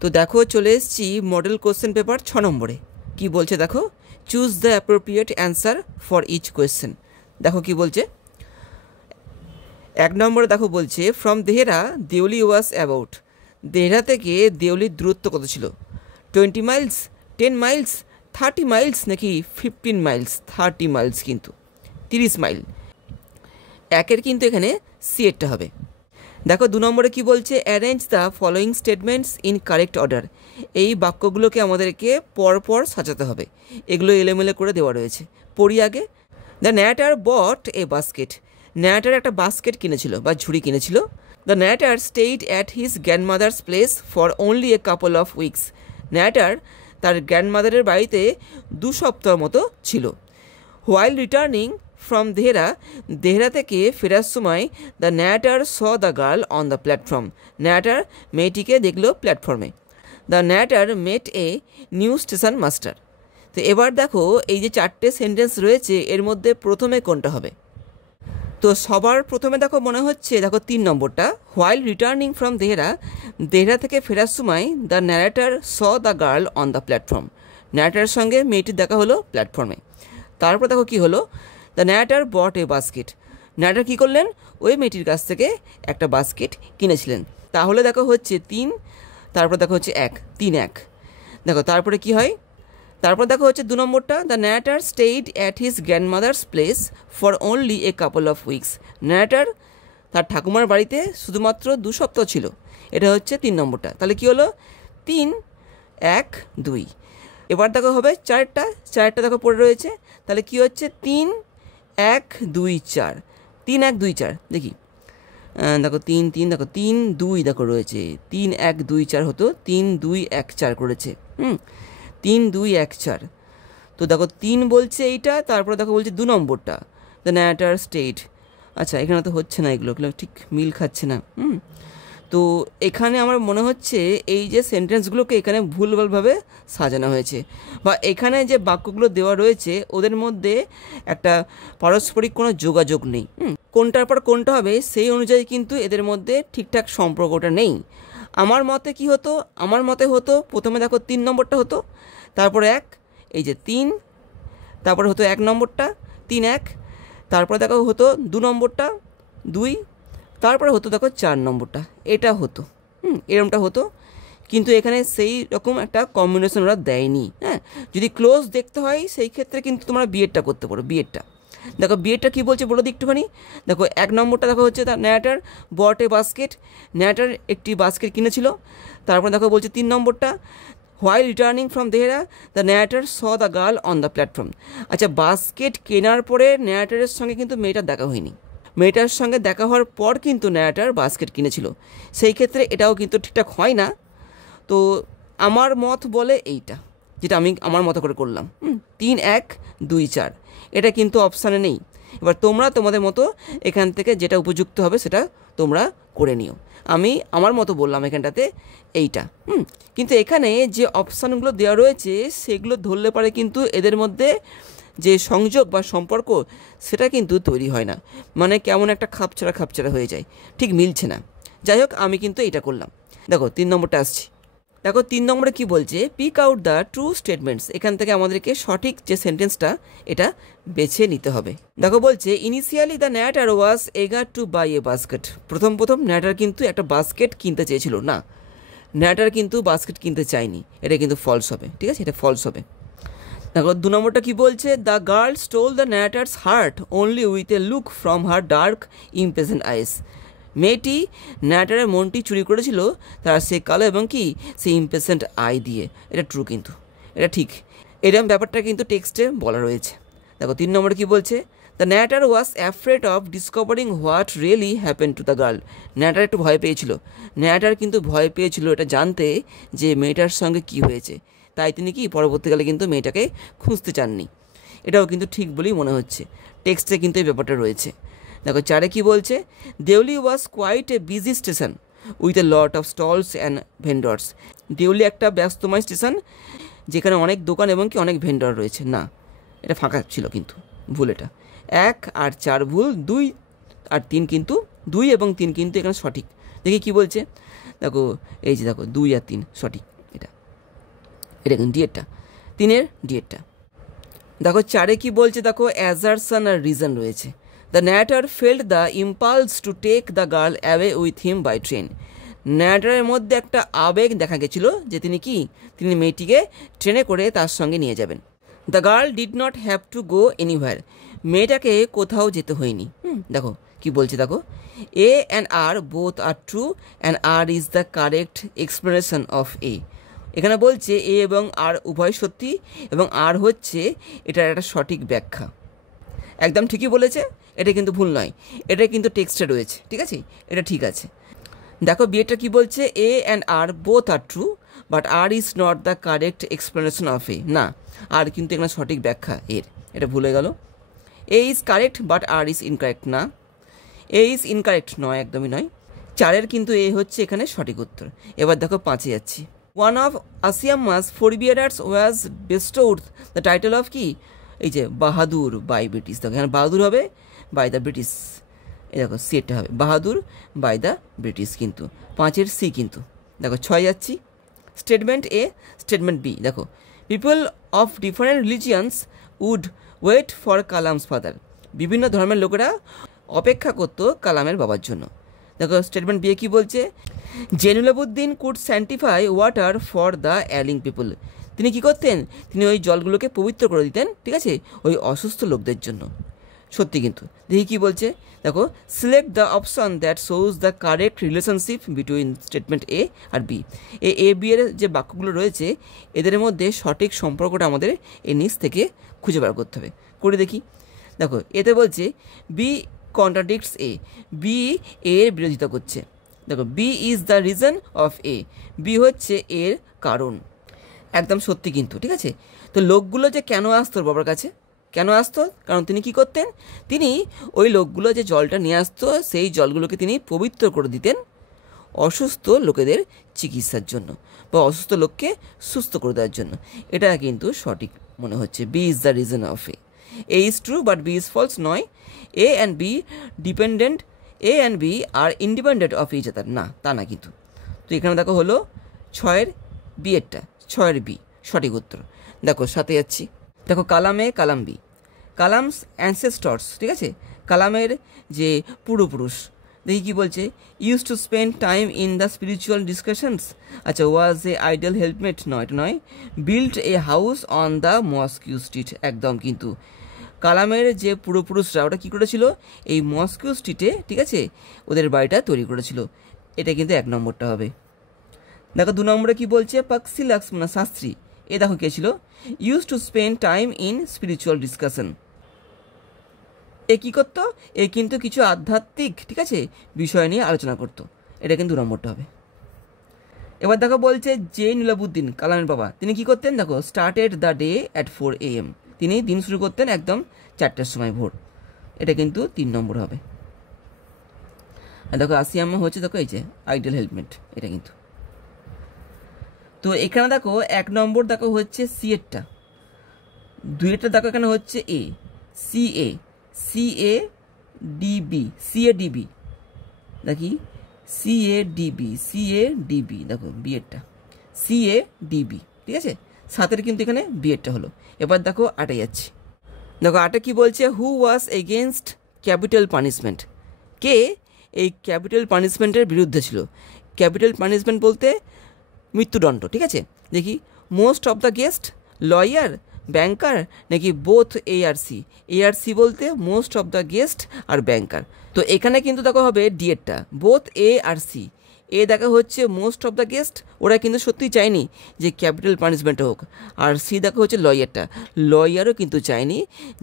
তো দেখো চলে এসেছি মডেল কোশ্চেন পেপার 6 নম্বরে। কি বলছে দেখো, choose the appropriate answer for each question. দেখো কি বলছে, 1 নম্বরে দেখো বলছে from Dehra Deoli was about. Dehra থেকে দেউলির দূরত্ব কত ছিল? 20 মাইলস, 10 মাইলস, 30 মাইলস নাকি 15 মাইলস? 30 মাইলস কিন্তু 30 মাইল। একের কিন্তু এখানে সি এরটা হবে। দেখো 2 নম্বরে কি বলছে, arrange the following statements in correct order. এই বাক্যগুলোকে আমাদেরকে পরপর সাজাতে হবে, এগুলো এলোমেলো করে দেওয়া রয়েছে। পড়ি আগে। The narrator bot a basket. ন্যাটার একটা বাস্কেট কিনেছিল বা ঝুড়ি কিনেছিল। The narrator stayed at his grandmother's place for only a couple of weeks. Narrator তার গ্র্যান্ডমাদারের বাড়িতে 2 সপ্তাহ মতো ছিল। While returning from Dehra, Dehra থেকে ফেরার সময় the narrator saw the girl on the platform. Narrator মেয়েটিকে দেখলো প্ল্যাটফর্মে। The narrator met a new station master. তো এবার দেখো এই যে 4টে সেন্টেন্স রয়েছে এর মধ্যে প্রথমে কোনটা হবে? তো সবার প্রথমে দেখো মনে হচ্ছে দেখো 3 নম্বরটা, while returning from Dehra, Dehra থেকে ফেরার সময় the narrator saw the girl on the platform. ন্যারেটারের সঙ্গে মেয়েটির দেখা হলো প্ল্যাটফর্মে। তারপর দেখো কি হলো, the narrator bought a basket. Narrator কী করলেন? ওই মেয়েটির কাছ থেকে একটা বাস্কেট কিনেছিলেন। তাহলে দেখো হচ্ছে 3, তারপর দেখো হচ্ছে 1, 3 1। দেখো তারপরে কি হয়, তারপর দেখো হচ্ছে 2 নম্বরটা, the narrator stayed at his grandmother's place for only a couple of weeks. Narrator তার ঠাকুমার বাড়িতে শুধুমাত্র 2 সপ্তাহ ছিল। এটা হচ্ছে 3 নম্বরটা। তাহলে কি হলো, 3 1 2। এবার দেখো হবে 4টা দেখো পড়ে রয়েছে। তাহলে কি হচ্ছে, 3 1 2 4, 3 1 2 4। দেখি দেখো 3 3, দেখো 3 2 দেখো রয়েছে, 3 1 2 4 হতো, 3 2 1 4 করেছে। 3 2 1 4। তো দেখো 3 বলছে এইটা, তারপরে দেখো বলছে 2 নম্বরটা, দ্য ন্যাটার স্টেট। আচ্ছা এখানে তো হচ্ছে না, এগুলো ঠিক মিল খাচ্ছে না। তো এখানে আমার মনে হচ্ছে এই যে সেন্টেন্সগুলোকে এখানে ভুলভালভাবে সাজানো হয়েছে, বা এখানে যে বাক্যগুলো দেওয়া রয়েছে ওদের মধ্যে একটা পারস্পরিক কোনো যোগাযোগ নেই। কোনটার পর কোনটা হবে সেই অনুযায়ী কিন্তু এদের মধ্যে ঠিকঠাক সম্পর্কটা নেই। আমার মতে কি হতো, আমার মতে হতো প্রথমে দেখো 3 নম্বরটা হতো, তারপর 1, এই যে 3, তারপরে হতো 1 নম্বরটা 3 1, তারপরে দেখো হতো 2 নম্বরটা 2, তারপরে হতো দেখো 4 নম্বরটা, এটা হতো। এরকমটা হতো, কিন্তু এখানে সেই রকম একটা কম্বিনেশন ওরা দেয়নি। হ্যাঁ, যদি ক্লোজ দেখতে হয় সেই ক্ষেত্রে কিন্তু তোমরা বিএডটা করতে পারো। বিএডটা দেখো, বিএডটা কী বলছে বলো দিই একটুখানি। দেখো 1 নম্বরটা দেখো হচ্ছে তার ন্যাটার বট এ বাস্কেট। ন্যাটার একটি বাস্কেট কিনেছিল। তারপরে দেখো বলছে 3 নম্বরটা, while returning from Dehra the narrator saw the girl on the platform. আচ্ছা, বাস্কেট কেনার পরে ন্যারেটারের সঙ্গে কিন্তু মেয়েটার দেখা হয়নি। মেয়েটার সঙ্গে দেখা হওয়ার পর কিন্তু ন্যারেটার বাস্কেট কিনেছিল। সেই ক্ষেত্রে এটাও কিন্তু ঠিকঠাক হয় না। তো আমার মত বলে এইটা, যেটা আমি আমার মতো করে করলাম। 3 1 2 4, এটা কিন্তু অপশানে নেই। এবার তোমরা তোমাদের মতো এখান থেকে যেটা উপযুক্ত হবে সেটা তোমরা করে নিও। আমি আমার মতো বললাম এখানটাতে এইটা। কিন্তু এখানে যে অপশানগুলো দেওয়া রয়েছে সেগুলো ধরলে পারে কিন্তু এদের মধ্যে যে সংযোগ বা সম্পর্ক সেটা কিন্তু তৈরি হয় না, মানে কেমন একটা খাপছাড়া হয়ে যায়, ঠিক মিলছে না। যাই হোক, আমি কিন্তু এটা করলাম। দেখো 3 নম্বরটা আসছি। দেখো 3 নম্বরে কি বলছে, pick out the true statements. এখান থেকে আমাদেরকে সঠিক যে সেন্টেন্সটা এটা বেছে নিতে হবে। দেখো বলছে, ইনিশিয়ালি দ্য ন্যাটার ওয়াজ এগার টু বাই এ বাস্কেট। প্রথম ন্যাটার কিন্তু একটা বাস্কেট কিনতে চেয়েছিল না, ন্যাটার কিন্তু বাস্কেট কিনতে চায়নি। এটা কিন্তু ফলস হবে, ঠিক আছে, এটা ফলস হবে। দেখো 2 নম্বরটা কি বলছে, the girl stole the narrator's heart only with a look from her dark impatient eyes. মেয়েটি ন্যাটারের মনটি চুরি করেছিল তার সে কালো এবং কি সে ইমপেশেন্ট আই দিয়ে। এটা ট্রু, কিন্তু এটা ঠিক, এরকম ব্যাপারটা কিন্তু টেক্সটে বলা রয়েছে। দেখো 3 নম্বরে কি বলছে, the narrator was afraid of discovering what really happen to the girl. ন্যাটার একটু ভয় পেয়েছিল, ন্যাটার কিন্তু ভয় পেয়েছিল এটা জানতে যে মেয়েটার সঙ্গে কি হয়েছে, তাই তিনি কি পরবর্তীকালে কিন্তু মেয়েটাকে খুঁজতে চাননি। এটাও কিন্তু ঠিক বলেই মনে হচ্ছে, টেক্সটে কিন্তু এই ব্যাপারটা রয়েছে। দেখো 4 কি বলছে, Deoli was quite a busy station with a lot of stalls and vendors. Deoli একটা ব্যস্তময় স্টেশন যেখানে অনেক দোকান এবং কি অনেক ভেন্ডর রয়েছে। না, এটা ফাঁকা ছিল, কিন্তু ভুল। এটা 1 আর 4 ভুল, 2 আর 3 কিন্তু 2 এবং 3 কিন্তু এখানে সঠিক। দেখি কি বলছে, দেখো এই যে দেখো 2 আর 3 সঠিক, এটা কিন্তু ডিএরটা, 3-এর ডিএরটা। দেখো 4-এ কি বলছে, দেখো অ্যাজারশন আর রিজন রয়েছে। The narrator felt the impulse to take the girl away with him by train. ন্যারেটরের মধ্যে একটা আবেগ দেখা গেছিলো যে তিনি মেয়েটিকে ট্রেনে করে তার সঙ্গে নিয়ে যাবেন। The girl did not have to go anywhere. মেয়েটাকে কোথাও যেতে হয়নি। দেখো কি বলছে, দেখো A and R both are true and R is the correct explanation of A. এখানে বলছে এ এবং আর উভয় সত্যি এবং আর হচ্ছে এটার একটা সঠিক ব্যাখ্যা। একদম ঠিকই বলেছে, এটা কিন্তু ভুল নয়, এটা কিন্তু টেক্সটে রয়েছে, ঠিক আছে, এটা ঠিক আছে। দেখো বিয়েটা কি বলছে, A and R both are true but R is not the correct explanation of A. না, আর কিন্তু এখানে সঠিক ব্যাখ্যা এর, এটা ভুলে গেল। A is correct but R is incorrect. না, এ ইজ ইনকারেক্ট নয়, একদমই নয়। 4-এর কিন্তু এ হচ্ছে এখানে সঠিক উত্তর। এবার দেখো 5-এ যাচ্ছি। ওয়ান অফ আসিয়ামাস forebears was bestowed the title of কি, এই যে বাহাদুর বাই ব্রিটিশ। দেখো এখানে বাহাদুর হবে বাই দ্য ব্রিটিশ, এই দেখো সিটা হবে বাহাদুর বাই দ্য ব্রিটিশ, কিন্তু 5-এর সি কিন্তু। দেখো 6 যাচ্ছি। Statement A, statement B. দেখো people of different religions would wait for Kalam's father. বিভিন্ন ধর্মের লোকেরা অপেক্ষা করতো কালামের বাবার জন্য। দেখো স্টেটমেন্ট বি কি বলছে, Jainulabdeen could sanctify water for the ailing people. তিনি কি করতেন, তিনি ওই জলগুলোকে পবিত্র করে দিতেন, ঠিক আছে, ওই অসুস্থ লোকদের জন্য। সত্যি কিন্তু। দেখি কি বলছে, দেখো select the option that shows the correct relationship between statement A আর বি। এ বি এর যে বাক্যগুলো রয়েছে এদের মধ্যে সঠিক সম্পর্কটা আমাদের এই নিচ থেকে খুঁজে বার করতে হবে। করে দেখি। দেখো এতে বলছে বি কন্ট্রাডিক্টস এ, বি এর বিরোধিতা করছে। দেখো B is the reason of A, B হচ্ছে এর কারণ। একদম সত্যি কিন্তু, ঠিক আছে। তো লোকগুলো যে কেন আসতো বাবার কাছে, কেন আসতো, কারণ তিনি কি করতেন, তিনি ওই লোকগুলো যে জলটা নিয়ে আসতো সেই জলগুলোকে তিনি পবিত্র করে দিতেন অসুস্থ লোকেদের চিকিৎসার জন্য বা অসুস্থ লোককে সুস্থ করে দেওয়ার জন্য। এটা কিন্তু সঠিক মনে হচ্ছে, B is the reason of A is true but B is false নয়। A and B dependent, A and B are independent of each other. না, তা না কিন্তু। তো এখানে দেখো হলো 6-এর বি এরটা, 6-এর বি সঠিক উত্তর। দেখো 7-এ যাচ্ছি। দেখো কালামে কালাম বি, কালামস অ্যানসেস্টর্স, ঠিক আছে, কালামের যে পূর্বপুরুষ। দেখি কি বলছে, use to spend time in the spiritual discussions. আচ্ছা, ওয়াজ এ আইডল হেল্পমেট, নয়, এটা নয়। Build a house on the mosque street, একদম কিন্তু। কালামের যে পূর্বপুরুষরা ওটা কী করেছিল, এই মস্কিউ স্ট্রিটে, ঠিক আছে, ওদের বাড়িটা তৈরি করেছিল। এটা কিন্তু 1 নম্বরটা হবে। দেখো 2 নম্বরে কি বলছে, পাকসি লক্ষ্মণ শাস্ত্রী, এ দেখো কে ছিল, use to spend time in spiritual discussion. এ কী করতো, এ কিন্তু কিছু আধ্যাত্মিক, ঠিক আছে, বিষয় নিয়ে আলোচনা করতো। এটা কিন্তু 2 নম্বরটা হবে। এবার দেখো বলছে জেনুলাবুদ্দিন কালামের বাবা, তিনি কি করতেন, দেখো started the day at 4 AM। তিনি দিন শুরু করতেন একদম 4টার সময় ভোর। এটা কিন্তু 3 নম্বর হবে। আর দেখো আসিয়াম্মা হচ্ছে, দেখো এই যে আইডল হেল্পমেট, এটা কিন্তু। তো এখানে দেখো 1 নম্বর দেখো হচ্ছে সি এরটা, 2-এরটা দেখো এখানে হচ্ছে এ, সি এ, সি এ ডিবি, সি এ ডিবি, দেখি সি এ ডিবি, সি এ ডিবি, দেখো বি এরটা সি এ ডিবি, ঠিক আছে। 7-এর কিন্তু এখানে বি এরটা হলো। এবার দেখো 8-এ যাচ্ছি। দেখো 8-এ কি বলছে, হু ওয়াজ এগেনস্ট ক্যাপিটাল পানিশমেন্ট। কে এই ক্যাপিটাল পানিশমেন্টের বিরুদ্ধে ছিল। ক্যাপিটাল পানিশমেন্ট বলতে মৃত্যুদণ্ড, ঠিক আছে। দেখি most of the guest, lawyer, banker, নাকি বোথ এ আর সি। এ আর সি বলতে মোস্ট অফ দ্য গেস্ট আর ব্যাংকার। তো এখানে কিন্তু দেখা হবে ডিএরটা, বোথ এ আর সি। এ দেখা হচ্ছে মোস্ট অফ দ্য গেস্ট, ওরা কিন্তু সত্যিই চায়নি যে ক্যাপিটাল পানিশমেন্ট হোক। আর সি দেখা হচ্ছে লয়ারটা, লয়ারও কিন্তু চায়নি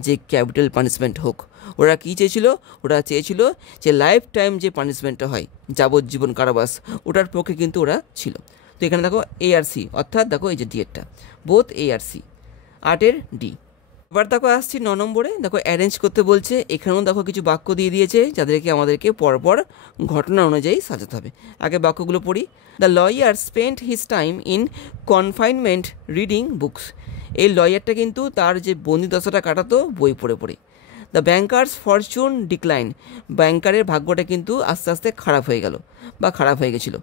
যে ক্যাপিটাল পানিশমেন্ট হোক। ওরা কী চেয়েছিল, ওরা চেয়েছিল যে লাইফ টাইম যে পানিশমেন্টটা হয়, যাবজ্জীবন কারাবাস, ওটার পক্ষে কিন্তু ওরা ছিল। তো এখানে দেখো এ আর সি, অর্থাৎ দেখো এই যে ডিএরটা, বোথ এ আর সি, 8-এর ডি। এবার দেখো আসছি 9 নম্বরে। দেখো অ্যারেঞ্জ করতে বলছে। এখানেও দেখো কিছু বাক্য দিয়ে দিয়েছে যাদেরকে আমাদেরকে পরপর ঘটনা অনুযায়ী সাজাতে হবে। আগে বাক্যগুলো পড়ি। The lawyer spent his time in confinement reading books. এই লয়ারটা কিন্তু তার যে বন্দিদশাটা কাটাতো বই পড়ে পড়ে। দ্য ব্যাংকার্স ফরচুন ডিক্লাইন, ব্যাংকারের ভাগ্যটা কিন্তু আস্তে আস্তে খারাপ হয়ে গেল বা খারাপ হয়ে গেছিলো।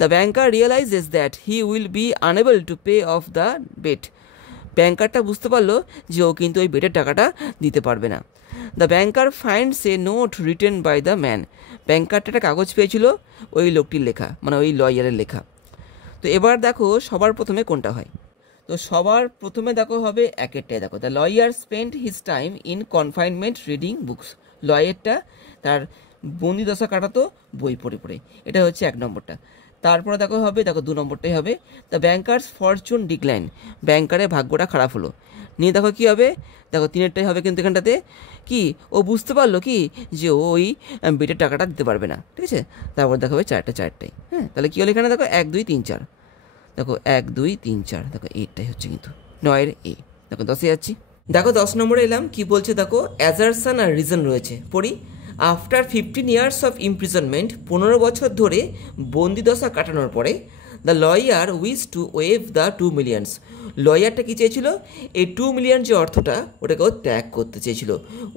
The banker realizes that he will be unable to pay off the bet, ব্যাংকারটা বুঝতে পারলো যে ও কিন্তু ওই বেটের টাকাটা দিতে পারবে না। The banker finds a note written by the man, ব্যাংকারটা একটা কাগজ পেয়েছিল ওই লোকটির লেখা, মানে ওই লয়ারের লেখা। তো এবার দেখো সবার প্রথমে কোনটা হয়। তো সবার প্রথমে দেখো হবে একেরটাই, দেখো the lawyer spend his time in confinement reading books, লয়ারটা তার বন্দিদশা কাটাতো বই পড়ে পড়ে, এটা হচ্ছে 1 নম্বরটা। তারপরে দেখো হবে, দেখো 2 নম্বরটাই হবে দ্য ব্যাংকার্স ফরচুন ডিক্লাইন, ব্যাংকারের ভাগ্যটা খারাপ হলো। নিয়ে দেখো কী হবে, দেখো 3এরটাই হবে কিন্তু এখানটাতে কি ও বুঝতে পারলো কি যে ওই বেটের টাকাটা দিতে পারবে না, ঠিক আছে। তারপর দেখো হবে 4টাই, হ্যাঁ তাহলে কী হলো এখানে দেখো 1 2 3 4, দেখো 1 2 3 4, দেখো এইটাই হচ্ছে কিন্তু 9 এ। দেখো 10এ যাচ্ছি, দেখো 10 নম্বরে এলাম, কি বলছে দেখো অ্যাজারশন আর রিজন রয়েছে, পড়ি। আফটার 15 ইয়ার্স অফ ইমপ্রিজনমেন্ট, 15 বছর ধরে বন্দিদশা কাটানোর পরে, the lawyer wish to waive the 2 millions, লয়ারটা কী চেয়েছিল, এই 2 মিলিয়ন যে অর্থটা ওটাকেও ত্যাগ করতে চেয়েছিল,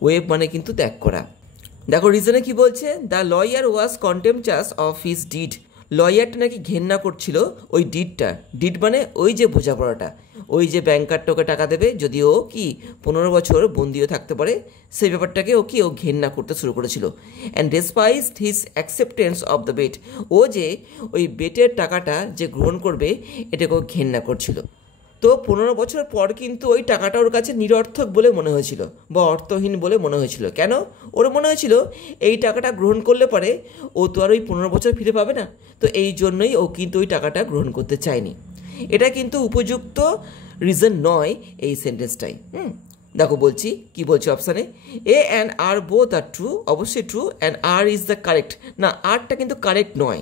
ওয়েভ মানে কিন্তু ত্যাগ করা। দেখো রিজনে কি বলছে, the lawyer was contemptuous of his deed, লয়ারটা নাকি ঘেন্না করছিল ওই ডিডটা, ডিড মানে ওই যে বোঝাপড়াটা, ওই যে ব্যাংকারটা ওকে টাকা দেবে যদি ও কি 15 বছর বন্দিও থাকতে পারে, সেই ব্যাপারটাকে ও ঘেন্না করতে শুরু করেছিল। And despised his acceptance of the bet, ও যে ওই বেটের টাকাটা যে গ্রহণ করবে এটাকে ও ঘেন্না করছিল। তো 15 বছর পর কিন্তু ওই টাকাটা ওর কাছে নিরর্থক বলে মনে হয়েছিল বা অর্থহীন বলে মনে হয়েছিল। কেন? ওর মনে হয়েছিল এই টাকাটা গ্রহণ করলে পরে ও তো আর ওই 15 বছর ফিরে পাবে না, তো এই জন্যই ও কিন্তু ওই টাকাটা গ্রহণ করতে চায়নি। এটা কিন্তু উপযুক্ত রিজন নয় এই সেন্টেন্সটাই। দেখো বলছি, কি বলছি অপশানে, A and R both are true, অবশ্যই true, and R is the correct, না আরটা কিন্তু কারেক্ট নয়।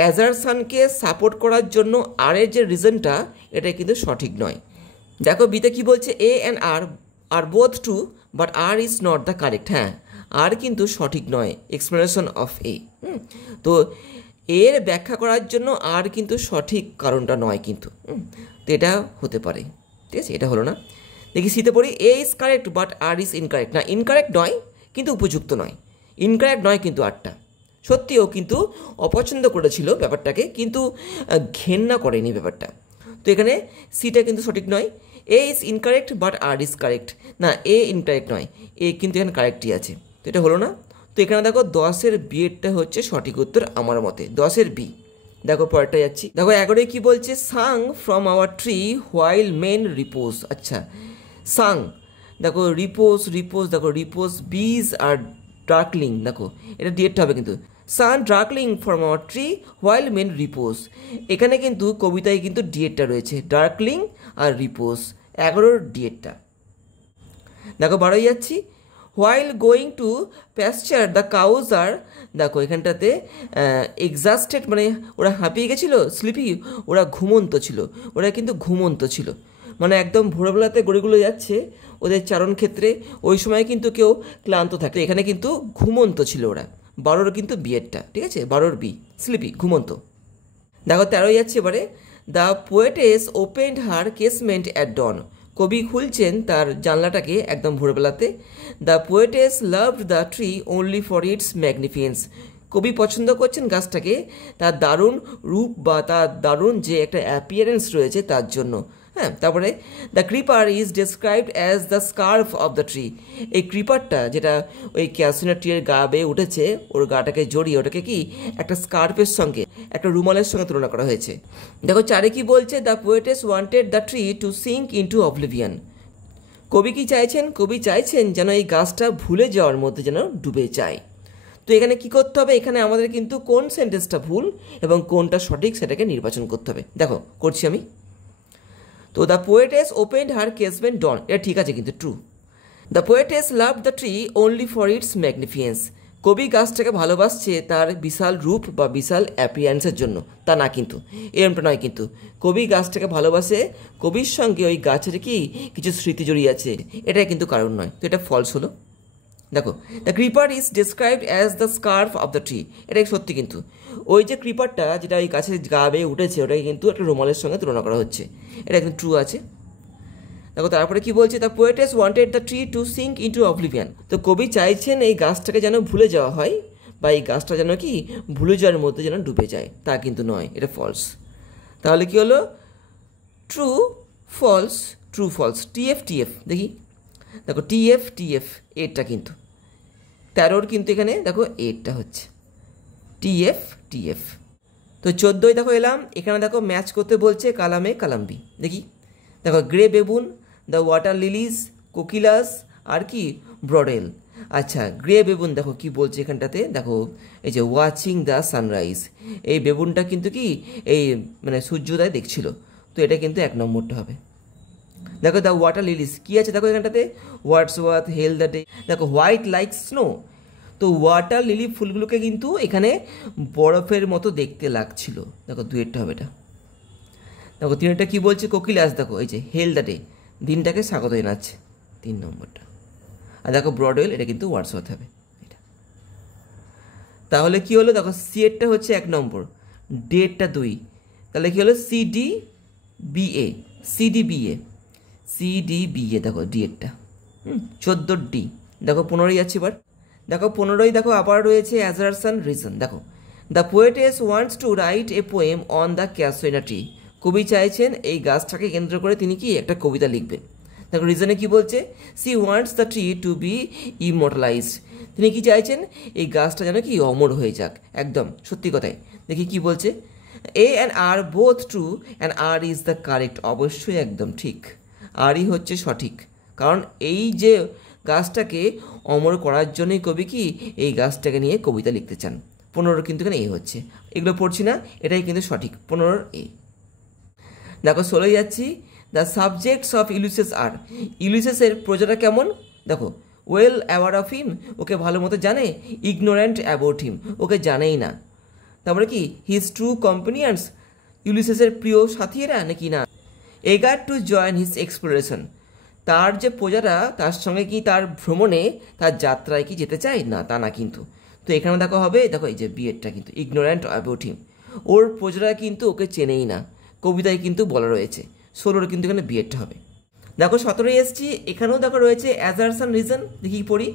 অ্যাজারশনকে সাপোর্ট করার জন্য আরের যে রিজনটা এটা কিন্তু সঠিক নয়। দেখো বিতে কি বলছে, A and R are both true but R is not the correct, হ্যাঁ আর কিন্তু সঠিক নয়, এক্সপ্লেনেশন অফ এ। তো এর ব্যাখ্যা করার জন্য আর কিন্তু সঠিক কারণটা নয় কিন্তু, তো এটা হতে পারে, ঠিক আছে, এটা হলো না। দেখি সিতে পড়ি, A is correct but R is incorrect, না ইনকারেক্ট নয় কিন্তু উপযুক্ত নয়, ইনকারেক্ট নয় কিন্তু আরটা, সত্যিও কিন্তু অপছন্দ করেছিল ব্যাপারটাকে, কিন্তু ঘেন্না করেনি ব্যাপারটা। তো এখানে সিটা কিন্তু সঠিক নয়, A is incorrect but R is correct, না এ ইনকারেক্ট নয়, এ কিন্তু এখানে কারেক্টই আছে, তো এটা হলো না। তো এখানে দেখো 10-এর বিয়েরটা হচ্ছে সঠিক উত্তর আমার মতে, 10-এর বি। দেখো পরেরটা যাচ্ছি, দেখো 11-এ কি বলছে, sang from our tree while men repose, আচ্ছা সাং, দেখো রিপোজ রিপোজ, দেখো রিপোজ বিজ আর ডার্কলিং, দেখো এটা ডিএডটা হবে কিন্তু, sun darkling from our tree while men repose, এখানে কিন্তু কবিতায় কিন্তু ডিএডটা রয়েছে, ডার্কলিং আর রিপোজ, 11-এর ডিএডটা। দেখো 12-এ যাচ্ছি, while going to pasture the cows are, দেখো এখানটাতে এক্সাস্টেড মানে ওরা হাঁপিয়ে গেছিলো, স্লিপি ওরা ঘুমন্ত ছিল, ওরা কিন্তু ঘুমন্ত ছিল, মানে একদম ভোরবেলাতে গরুগুলো যাচ্ছে ওদের চারণ ক্ষেত্রে, ওই সময় কিন্তু কেউ ক্লান্ত থাকে, এখানে কিন্তু ঘুমন্ত ছিল ওরা, 12-এর কিন্তু বিয়েরটা, ঠিক আছে, 12-এর বি স্লিপি ঘুমন্ত। দেখো 13-এ যাচ্ছে এবারে, the poetess opened her casement at dawn, কবি খুলছেন তার জানলাটাকে একদম ভোরবেলাতে, the poetess loved the tree only for its magnificence, কবি পছন্দ করছেন গাছটাকে তার দারুণ রূপ বা তার দারুণ যে একটা অ্যাপিয়ারেন্স রয়েছে তার জন্য, হ্যাঁ। তারপরে the creeper is described as the scarf of the tree, এই ক্রিপারটা যেটা ওই ক্যাসিনা ট্রির গা বেয়ে উঠেছে, ওর গাটাকে জড়িয়ে ওটাকে কি একটা স্কার্ফের সঙ্গে একটা রুমালের সঙ্গে তুলনা করা হয়েছে। দেখো 4-এ কি বলছে, the poetess wanted the tree to sink into oblivion, কবি কি চাইছেন, কবি চাইছেন যেন এই গাছটা ভুলে যাওয়ার মধ্যে যেন ডুবে যায়। তো এখানে কি করতে হবে, এখানে আমাদের কিন্তু কোন সেন্টেন্সটা ভুল এবং কোনটা সঠিক সেটাকে নির্বাচন করতে হবে। দেখো করছি আমি, তো the poetess opened her casement dawn, এটা ঠিক আছে কিন্তু true. The poetess love the tree only for its magnificence, কবি গাছটাকে ভালোবাসছে তার বিশাল রূপ বা বিশাল অ্যাপিয়ারেন্সের জন্য, তা না কিন্তু, এরমটা নয় কিন্তু, কবি গাছটাকে ভালোবাসে, কবির সঙ্গে ওই গাছের কি কিছু স্মৃতি জড়িয়ে আছে, এটা কিন্তু কারণ নয়, তো এটা ফলস হলো। দেখো the creeper is described as the scarf of the tree, এটাই সত্যি কিন্তু, ওই যে ক্রিপারটা যেটা ওই গাছের গা বেয়ে উঠেছে ওটাকে কিন্তু একটা রুমালের সঙ্গে তুলনা করা হচ্ছে, এটা কিন্তু ট্রু আছে। দেখো তারপরে কি বলছে, the poetess wanted the tree to sink into oblivion. তো কবি চাইছেন এই গাছটাকে যেন ভুলে যাওয়া হয়, বা এই গাছটা যেন কি ভুলে যাওয়ার মধ্যে যেন ডুবে যায়, তা কিন্তু নয়, এটা ফলস। তাহলে কি হলো, true false true false, TF TF দেখি, দেখো টিএফ টিএফ এরটা কিন্তু 13 কিন্তু এখানে দেখো এরটা হচ্ছে টিএফ টিএফ। তো 14 দেখো এলাম, এখানে দেখো ম্যাচ করতে বলছে কালামে কালাম্বি, দেখি দেখো grey baboon, the water lilies, কোকিলাস আর কি ব্রডেল। আচ্ছা গ্রে বেবুন দেখো কি বলছে এখানটাতে, দেখো এই যে ওয়াচিং দ্য সানরাইজ, এই বেবুনটা কিন্তু কি এই মানে সূর্যোদয় দেখছিল, তো এটা কিন্তু 1 নম্বরটা হবে। দেখো দ্য ওয়াটার লিলিজ কী আছে, দেখো এখানটাতে ওয়ার্ডসওয়ার্থ হেল দ্য ডে, দেখো হোয়াইট লাইক স্নো, তো ওয়াটার লিলি ফুলগুলোকে কিন্তু এখানে বরফের মতো দেখতে লাগছিল, দেখো 2 হবে এটা। দেখো 3টা কী বলছে, কোকিলাস দেখো এই যে হেল দ্য ডে, দিনটাকে স্বাগত জানাচ্ছে, 3 নম্বরটা। আর দেখো ব্রডওয়েল, এটা কিন্তু ওয়ার্ডসওয়ার্থ হবে এটা। তাহলে কি হলো, দেখো সি এরটা হচ্ছে 1 নম্বর, ডেটটা 2, তাহলে কি হলো C D B A, C D B A, C D B A দেখো ডি এরটা। 14 ডি, দেখো 15 যাচ্ছে এবার, দেখো 15 দেখো আবার রয়েছে অ্যাজারশন রিজন, দেখো the poetess wants to write a poem on the casuarina tree, কবি চাইছেন এই গাছটাকে কেন্দ্র করে তিনি কি একটা কবিতা লিখবেন। দেখো রিজনে কি বলছে, she wants the tree to be immortalized, তিনি কি চাইছেন এই গাছটা যেন কি অমর হয়ে যাক, একদম সত্যি কথাই। দেখি কি বলছে, A and R both true and R is the correct, অবশ্যই একদম ঠিক, আরই হচ্ছে সঠিক, কারণ এই যে গাছটাকে অমর করার জন্যই কবি কি এই গাছটাকে নিয়ে কবিতা লিখতে চান। 15 কিন্তু এখানে এ হচ্ছে, এগুলো পড়ছি না, এটাই কিন্তু সঠিক, 15 এ। দেখো 16 যাচ্ছি, দ্য সাবজেক্টস অফ ইউলিসেস আর, ইউলিসেসের প্রজাটা কেমন, দেখো ওয়েল অ্যাওয়ার অফ হিম, ওকে ভালো মতো জানে, ইগনোরেন্ট অ্যাবাউট হিম, ওকে জানেই না, তারপরে কি হিজ ট্রু কম্পানিয়ন্স, ইউলিসেসের প্রিয় সাথীরা নাকি না, এগার টু জয়েন হিজ এক্সপ্লোরেশন, তার যে প্রজারা তার সঙ্গে কি তার ভ্রমণে তার যাত্রায় কি যেতে চায় না, তা না কিন্তু। তো এখানে দেখো হবে, দেখো এই যে বিয়েরটা কিন্তু ইগনোরেন্ট অ্যাবাউট হিম, ওর প্রজারা কিন্তু ওকে চেনেই না, কবিতায় কিন্তু বলা রয়েছে। 16 কিন্তু এখানে বিয়েরটা হবে। দেখো 17 এসছি, এখানেও দেখো রয়েছে অ্যাজারশন রিজন, দেখি পড়ি,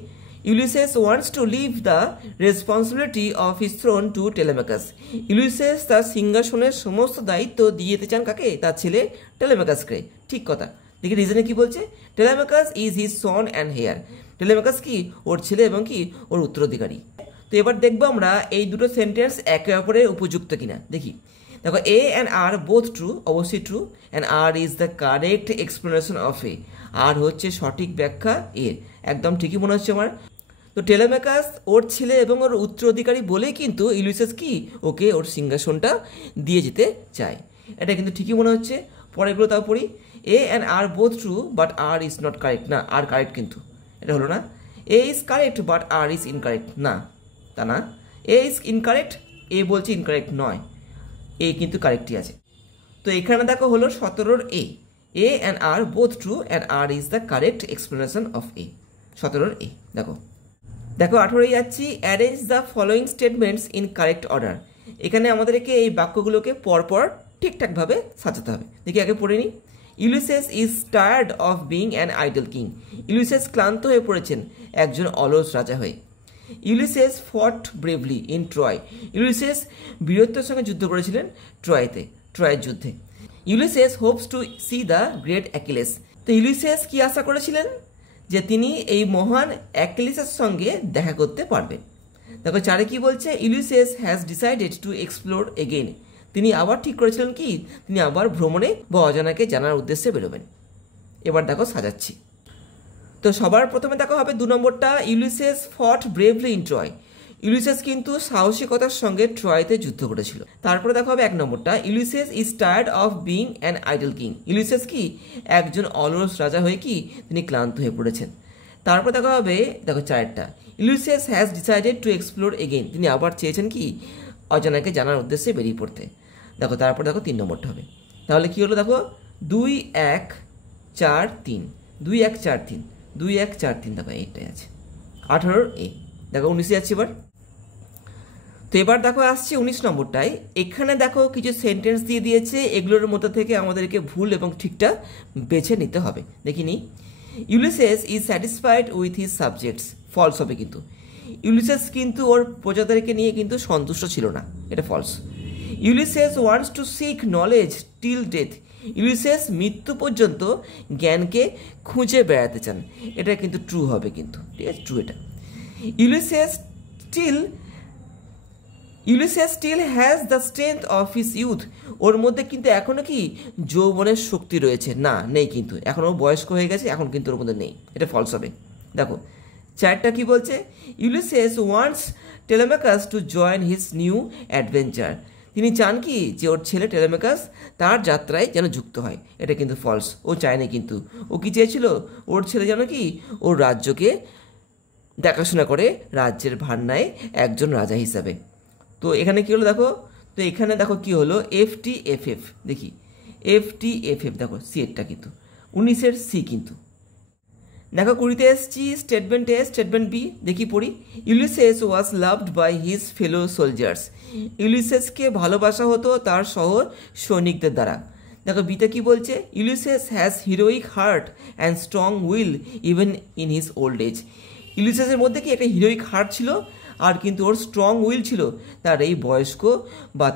Ulysses wants to leave the responsibility of his throne to Telemachus, Ulysses তার সিংহাসনের সমস্ত দায়িত্ব দিয়ে যেতে চান কাকে, তার ছেলে টেলেমেকাসকে, ঠিক কথা। দেখি রিজনে কি বলছে, Telemachus is his son and heir, Telemachus কি ওর ছেলে এবং কি ওর উত্তরাধিকারী। তো এবার দেখবো আমরা এই দুটো সেন্টেন্স একে অপরের উপযুক্ত কিনা, দেখি দেখো A and R both true, অবশ্যই true, and R is the correct explanation of A, R হচ্ছে সঠিক ব্যাখ্যা এর, একদম ঠিকই মনে হচ্ছে আমার। তো টেলেমেকাস ওর ছেলে এবং ওর উত্তরাধিকারী বলেই কিন্তু ইউলিসেস কি ওকে ওর সিংহাসনটা দিয়ে যেতে চায়, এটা কিন্তু ঠিকই মনে হচ্ছে। পরেরগুলো তাও পড়ি, A and R both true but R is not correct, না আর কারেক্ট কিন্তু, এটা হলো না। A is correct but R is incorrect, না তা না, এ ইজ ইনকারেক্ট, এ বলছে ইনকারেক্ট নয়, এ কিন্তু কারেক্টই আছে। তো এখানে দেখো হলো 17 A and R both true and R is the correct explanation of A, 17 A. দেখো দেখো 18 যাচ্ছি, arrange the following statements in correct order, এখানে আমাদেরকে এই বাক্যগুলোকে পরপর ঠিকঠাকভাবে সাজাতে হবে। দেখি আগে পড়ে নিই, Ulysses is tired of being an idol king, Ulysses ক্লান্ত হয়ে পড়েছেন একজন অলস রাজা হয়ে। ইউলিসেস ফট ব্রেভলি ইন ট্রয়, ইউলিসেস বীরত্বের সঙ্গে যুদ্ধ করেছিলেন ট্রয়েতে, ট্রয়ের যুদ্ধে। Ulysses hopes to see the great Achilles, তো ইউলিসেস কি আশা করেছিলেন, যে তিনি এই মহান অ্যাকিলিসের সঙ্গে দেখা করতে পারবেন। দেখো 4 কি বলছে, Ulysses has decided to explore again, তিনি আবার ঠিক করেছিলেন কি তিনি আবার ভ্রমণে বা অজানাকে জানার উদ্দেশ্যে বেরোবেন। এবার দেখো সাজাচ্ছি, তো সবার প্রথমে দেখো হবে 2 নম্বরটা, ইউলিসেস ফট ব্রেভলি ইন ট্রয়, ইউলিসেস কিন্তু সাহসিকতার সঙ্গে ট্রয়তে যুদ্ধ করেছিল। তারপরে দেখো হবে 1 নম্বরটা, Ulysses is tired of being an idol king, Ulysses কি একজন অলস রাজা হয়ে কি তিনি ক্লান্ত হয়ে পড়েছেন। তারপর দেখা হবে দেখো 4টা, Ulysses has decided to explore again, তিনি আবার চেয়েছেন কি অজানাকে জানার উদ্দেশ্যে বেরিয়ে পড়তে। দেখো তারপর দেখো 3 নম্বরটা হবে, তাহলে কি হলো দেখো 2 1 4 3, 2 1 4 3, 2 1 4 3, দেখো এইটাই আছে 18 এ। দেখো 19 যাচ্ছি এবার, তো এবার দেখো আসছে 19 নম্বরটায়। এখানে দেখো কিছু সেন্টেন্স দিয়ে দিয়েছে, এগুলোর মধ্যে থেকে আমাদেরকে ভুল এবং ঠিকটা বেছে নিতে হবে। দেখিনি, Ulysses is satisfied with his subjects, false হবে কিন্তু। ইউলিসেস কিন্তু ওর প্রজাদেরকে নিয়ে কিন্তু সন্তুষ্ট ছিল না, এটা false. Ulysses wants to seek knowledge till death, Ulysses মৃত্যু পর্যন্ত জ্ঞানকে খুঁজে বেড়াতে চান, এটা কিন্তু ট্রু হবে কিন্তু, ঠিক আছে, ট্রু এটা। Ulysses still has the strength of his youth, ওর মধ্যে কিন্তু এখনও কি যৌবনের শক্তি রয়েছে, না নেই কিন্তু, এখনও বয়স্ক হয়ে গেছে, এখন কিন্তু ওর মধ্যে নেই, এটা ফলস হবে। দেখো চারটা কি বলছে, Ulysses wants Telemachus to join his new adventure, তিনি চান কি যে ওর ছেলে টেলেমাকাস তার যাত্রায় যেন যুক্ত হয়, এটা কিন্তু ফলস, ও চায়নি কিন্তু। ও কি চেয়েছিল, ওর ছেলে যেন কি ওর রাজ্যকে দেখাশোনা করে, রাজ্যের ভার নেয় একজন রাজা হিসাবে। তো এখানে কি হলো দেখো, তো এখানে দেখো কি হলো, FTFF, দেখি FTFF, দেখো সি এরটা কিন্তু 19-এর সি কিন্তু। দেখো 20-তে এসছি স্টেটমেন্ট এ, স্টেটমেন্ট বি, দেখি পড়ি। Ulysses was loved by his fellow soldiers, ইউলিসেসকে ভালোবাসা হতো তার সহ সৈনিকদের দ্বারা। দেখো বিতে কি বলছে, Ulysses has heroic heart and strong will even in his old age, ইউলিসেসের মধ্যে কি একটা হিরোইক হার্ট ছিল, আর কিন্তু ওর স্ট্রং উইল ছিল তার এই বয়স্ক বা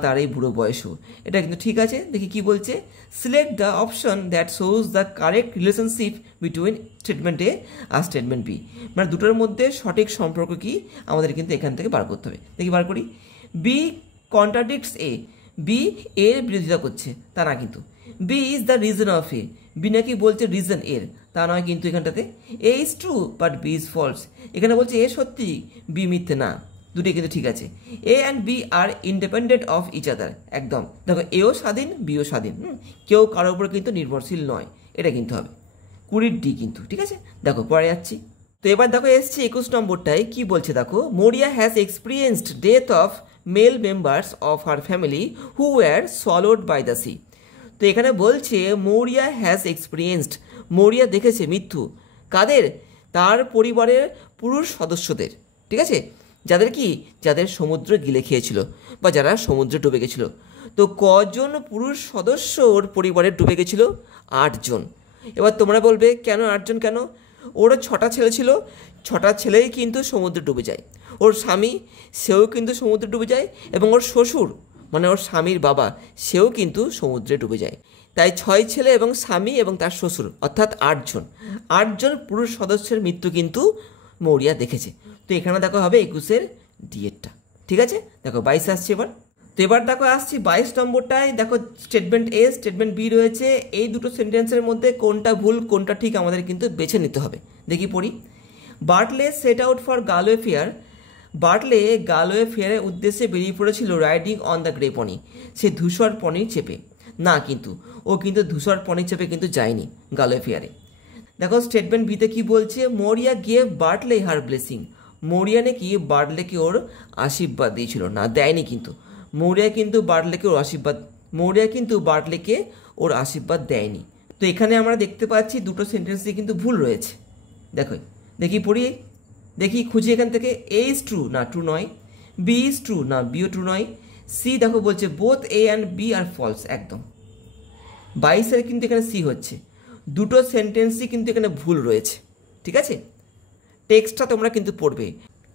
তার এই বুড়ো বয়সও, এটা কিন্তু ঠিক আছে। দেখি কি বলছে, select the option that shows the correct relationship between statement A আর স্টেটমেন্ট বি, মানে দুটোর মধ্যে সঠিক সম্পর্ক কি আমাদের কিন্তু এখান থেকে বার করতে হবে। দেখি বার করি, বি কন্ট্রাডিক্টস এ, বি এর বিরোধিতা করছে, তা না কিন্তু। B is the reason of A, B নাকি বলছে রিজন এর, তা নয় কিন্তু এখানটাতে। A is true but B is false, এখানে বলছে এ সত্যি বি মিথ্যে না, দুটোই কিন্তু ঠিক আছে। A and B are independent of each other, একদম। দেখো এও স্বাধীন, বিও স্বাধীন, কেউ কারোর উপর কিন্তু নির্ভরশীল নয়, এটা কিন্তু হবে 20 ডি কিন্তু, ঠিক আছে। দেখো পরে যাচ্ছি। তো এবার দেখো এসছে 21 নম্বরটায়, কি বলছে দেখো, Maurya has experienced death of male members of her family who were swallowed by the sea. তো এখানে বলছে মোরিয়া হ্যাজ এক্সপিরিয়েন্সড, মোরিয়া দেখেছে মৃত্যু, কাদের, তার পরিবারের পুরুষ সদস্যদের, ঠিক আছে, যাদের সমুদ্র গিলে খেয়েছিল বা যারা সমুদ্রে ডুবে গেছিল। তো কজন পুরুষ সদস্য ওর পরিবারে ডুবে গেছিল, 8 জন। এবার তোমরা বলবে কেন 8 জন কেন, ওর 6টা ছেলে ছিল, 6টা ছেলেই কিন্তু সমুদ্রে ডুবে যায়, ওর স্বামী সেও কিন্তু সমুদ্রে ডুবে যায়, এবং ওর শ্বশুর মানে ওর স্বামীর বাবা সেও কিন্তু সমুদ্রে ডুবে যায়। তাই 6 ছেলে এবং স্বামী এবং তার শ্বশুর, অর্থাৎ 8 জন পুরুষ সদস্যের মৃত্যু কিন্তু মৌরিয়া দেখেছে। তো এখানে দেখো হবে 21-এর ডিএটটা, ঠিক আছে। দেখো 22 আসছে এবার। তো এবার দেখো আসছি 22 নম্বরটায়। দেখো স্টেটমেন্ট এ, স্টেটমেন্ট বি রয়েছে, এই দুটো সেন্টেন্সের মধ্যে কোনটা ভুল কোনটা ঠিক আমাদের কিন্তু বেছে নিতে হবে। দেখি পড়ি, Bartley set out for Galway fair, Bartley Galway ফেয়ারের উদ্দেশ্যে বেরিয়ে পড়েছিল riding on the grey pony, সে ধূসর পনি চেপে, না কিন্তু ও কিন্তু ধূসর পনি চেপে কিন্তু যায়নি গালওয়ে ফেয়ারে। দেখো স্টেটমেন্ট বিতে কি বলছে, মোরিয়া গেভ বার্টলে হার ব্লেসিং, মোরিয়া নাকি বার্টলেকে ওর আশীর্বাদ দিয়েছিল, না দেয়নি কিন্তু, মোরিয়া কিন্তু বার্টলেকে ওর আশীর্বাদ দেয়নি। তো এখানে আমরা দেখতে পাচ্ছি দুটো সেন্টেন্সে কিন্তু ভুল রয়েছে। দেখি পড়ি, দেখি খুঁজি এখান থেকে, এ ইজ ট্রু, না ট্রু নয়, বি ইজ ট্রু, না বিও ট্রু নয়, সি দেখো বলছে both A and B are false, একদম। 22-এর কিন্তু এখানে সি হচ্ছে, দুটো সেন্টেন্সই কিন্তু এখানে ভুল রয়েছে, ঠিক আছে। টেক্সটটা তোমরা কিন্তু পড়বে,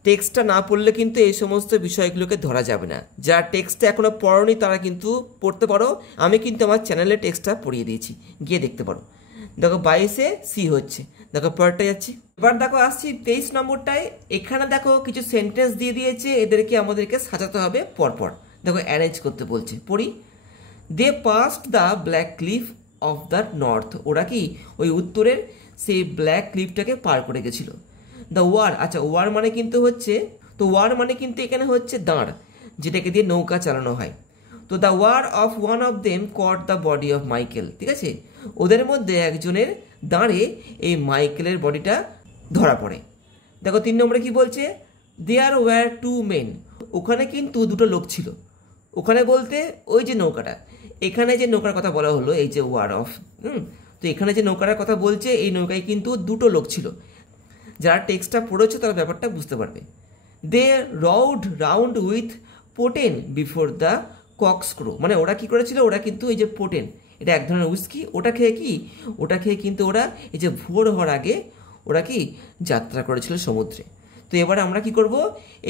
টেক্সটটা না পড়লে কিন্তু এই সমস্ত বিষয়গুলোকে ধরা যাবে না। যারা টেক্সটটা এখনও পড়োনি তারা কিন্তু পড়তে পারো, আমি কিন্তু আমার চ্যানেলে টেক্সটটা পড়িয়ে দিয়েছি, গিয়ে দেখতে পারো। দেখো 22-এ সি হচ্ছে। দেখো পরেরটা যাচ্ছি। এবার দেখো আসছি 23 নম্বরটায়। এখানে দেখো কিছু সেন্টেন্স দিয়ে দিয়েছে, এদেরকে আমাদেরকে সাজাতে হবে পরপর। দেখো অ্যারেঞ্জ করতে বলছে, পড়ি, they passed the black cliff of the north, ওরা কি ওই উত্তরের সেই ব্ল্যাক ক্লিফটাকে পার করে গেছিল। দ্য ওয়ার, আচ্ছা ওয়ার মানে কিন্তু হচ্ছে, তো ওয়ার মানে কিন্তু এখানে হচ্ছে দাঁড়, যেটাকে দিয়ে নৌকা চালানো হয়। তো the oar of one of them caught the body of Michael, ঠিক আছে, ওদের মধ্যে একজনের দাঁড়ে এই মাইকেলের বডিটা ধরা পড়ে। দেখো 3 নম্বরে কি বলছে, দেয়ার ওয়্যার 2 মেন, ওখানে কিন্তু দুটো লোক ছিল, ওখানে বলতে ওই যে নৌকাটা, এখানে যে নৌকার কথা বলা হলো এই যে ওয়ার অফ, তো এখানে যে নৌকাটার কথা বলছে এই নৌকায় কিন্তু দুটো লোক ছিল। যারা টেক্সটটা পড়েছে তারা ব্যাপারটা বুঝতে পারবে। They rowed round with poteen before the cocks crow, মানে ওরা কি করেছিল, ওরা কিন্তু এই যে পোটেন, এটা এক ধরনের উইস্কি, ওটা খেয়ে কিন্তু ওরা এই যে ভোর হওয়ার আগে ওরা কি যাত্রা করেছিল সমুদ্রে। তো এবার আমরা কি করব,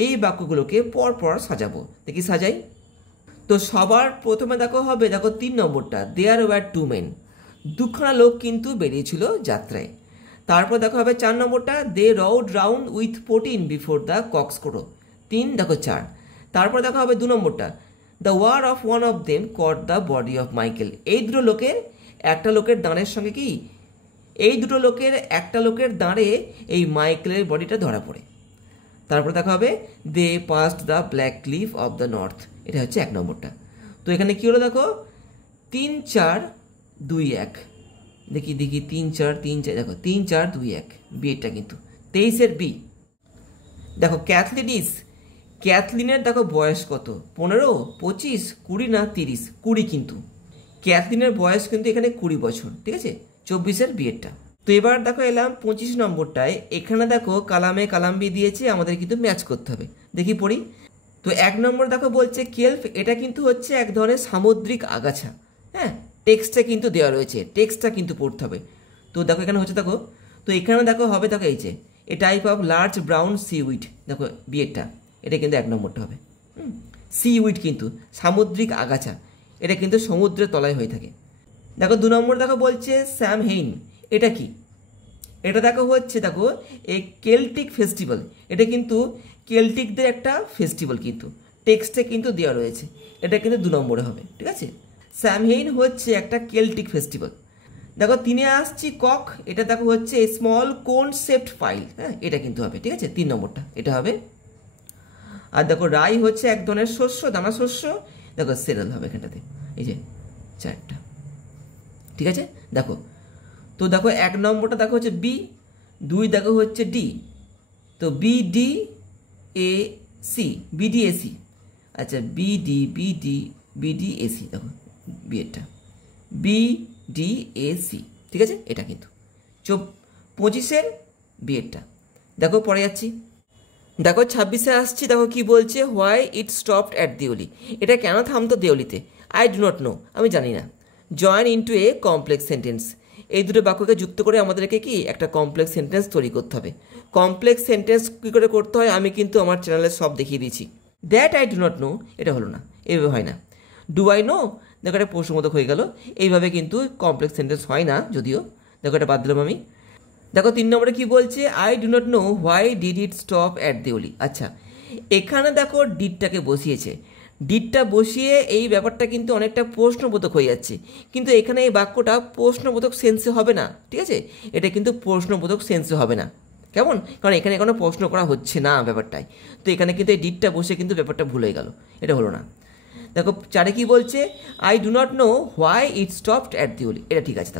এই বাক্যগুলোকে পর পর সাজাবো। দেখি সাজাই। তো সবার প্রথমে হবে 3 নম্বরটা, দেয়ার ওয়ার 2 men, দুখানা লোক কিন্তু বেরিয়েছিল যাত্রায়। তারপর হবে 4 নম্বরটা, they rowed round with poteen before the cocks crow, 3 4। তারপর হবে 2 নম্বরটা, the oar of one of them caught the body of Michael, এই দুটো লোকের একটা লোকের দাঁড়ের সঙ্গে কি, এই দুটো লোকের একটা লোকের দাঁড়ে এই মাইকেলের বডিটা ধরা পড়ে। তারপর হবে they passed the black cliff of the north, এটা হচ্ছে 1 নম্বরটা। তো এখানে কি হলো 3 4 2 1, দেখি 3 4 3 4, 3 4 2 1, বিটা কিন্তু 23-এর বি। ক্যাথলিনের বয়স কত, 15 25 20 না 30, 20 কিন্তু ক্যাথলিনের বয়স কিন্তু এখানে 20 বছর, ঠিক আছে, 24-এর বিয়েরটা। তো এবার এলাম 25 নম্বরটায়। এখানে কালামে কালাম্বি দিয়েছে, আমাদের কিন্তু ম্যাচ করতে হবে। দেখি পড়ি। তো 1 নম্বর বলছে কেল্প, এটা কিন্তু হচ্ছে এক ধরনের সামুদ্রিক আগাছা। হ্যাঁ, টেক্সটটা কিন্তু দেওয়া রয়েছে, টেক্সটটা কিন্তু পড়তে হবে। তো এখানে হচ্ছে তো এখানে হবে এই যে a type of large brown seaweed, বিয়েরটা, এটা কিন্তু 1 নম্বরটা হবে। সি উইড কিন্তু সামুদ্রিক আগাছা, এটা কিন্তু সমুদ্রের তলায় হয়ে থাকে। 2 নম্বর বলছে স্যাম হেইন, এটা কি, এটা হচ্ছে এই কেল্টিক ফেস্টিভ্যাল, এটা কিন্তু কেল্টিকদের একটা ফেস্টিভ্যাল, কিন্তু টেক্সটে কিন্তু দেওয়া রয়েছে, এটা কিন্তু 2 নম্বরে হবে, ঠিক আছে। স্যামহেইন হচ্ছে একটা কেল্টিক ফেস্টিভ্যাল। 3-এ আসছি কক, এটা হচ্ছে স্মল কোন শেপড ফাইল, হ্যাঁ, এটা কিন্তু হবে, ঠিক আছে, 3 নম্বরটা এটা হবে। আর রাই হচ্ছে এক ধরনের শস্য, দানা শস্য, সেরেল হবে এখানটাতে, এই যে 4টা, ঠিক আছে। তো 1 নম্বরটা হচ্ছে বি, 2 হচ্ছে ডি, তো বিডি এ সি, বিডিএসি, আচ্ছা বিডিএসি, বিএডটা বিডিএসি, ঠিক আছে, এটা কিন্তু 25-এর বিএডটা। পরে যাচ্ছি। 26-এ আসছি, কি বলছে, why it stopped at Deoli, এটা কেন থামতো দেওলিতে, আই ডু নট নো, আমি জানি না। Join into a complex sentence, এই দুটো বাক্যকে যুক্ত করে আমাদেরকে কি একটা কমপ্লেক্স সেন্টেন্স তৈরি করতে হবে। কমপ্লেক্স সেন্টেন্স কী করে করতে হয় আমি কিন্তু আমার চ্যানেলে সব দেখিয়ে দিয়েছি। That I do not know, এটা হলো না, এইভাবে হয় না। ডু আই নো, এটা প্রশ্নবোধক হয়ে গেল, এইভাবে কিন্তু কমপ্লেক্স সেন্টেন্স হয় না, যদিও এটা বাদ দিলাম আমি। 3 নম্বরে কি বলছে, I do not know why did it stop at Deoli. আচ্ছা, এখানে ডিডটাকে বসিয়েছে, ডিডটা বসিয়ে এই ব্যাপারটা কিন্তু অনেকটা প্রশ্নবোধক হয়ে যাচ্ছে, কিন্তু এখানে এই বাক্যটা প্রশ্নবোধক সেন্সে হবে না, ঠিক আছে, এটা কিন্তু প্রশ্নবোধক সেন্সে হবে না। কেমন, কারণ এখানে কোনো প্রশ্ন করা হচ্ছে না ব্যাপারটায়, তো এখানে কিন্তু এই ডিডটা বসে কিন্তু ব্যাপারটা ভুল হয়ে গেল, এটা হলো না। 4-এ কি বলছে, I do not know why it stopped at Deoli, এটা ঠিক আছে,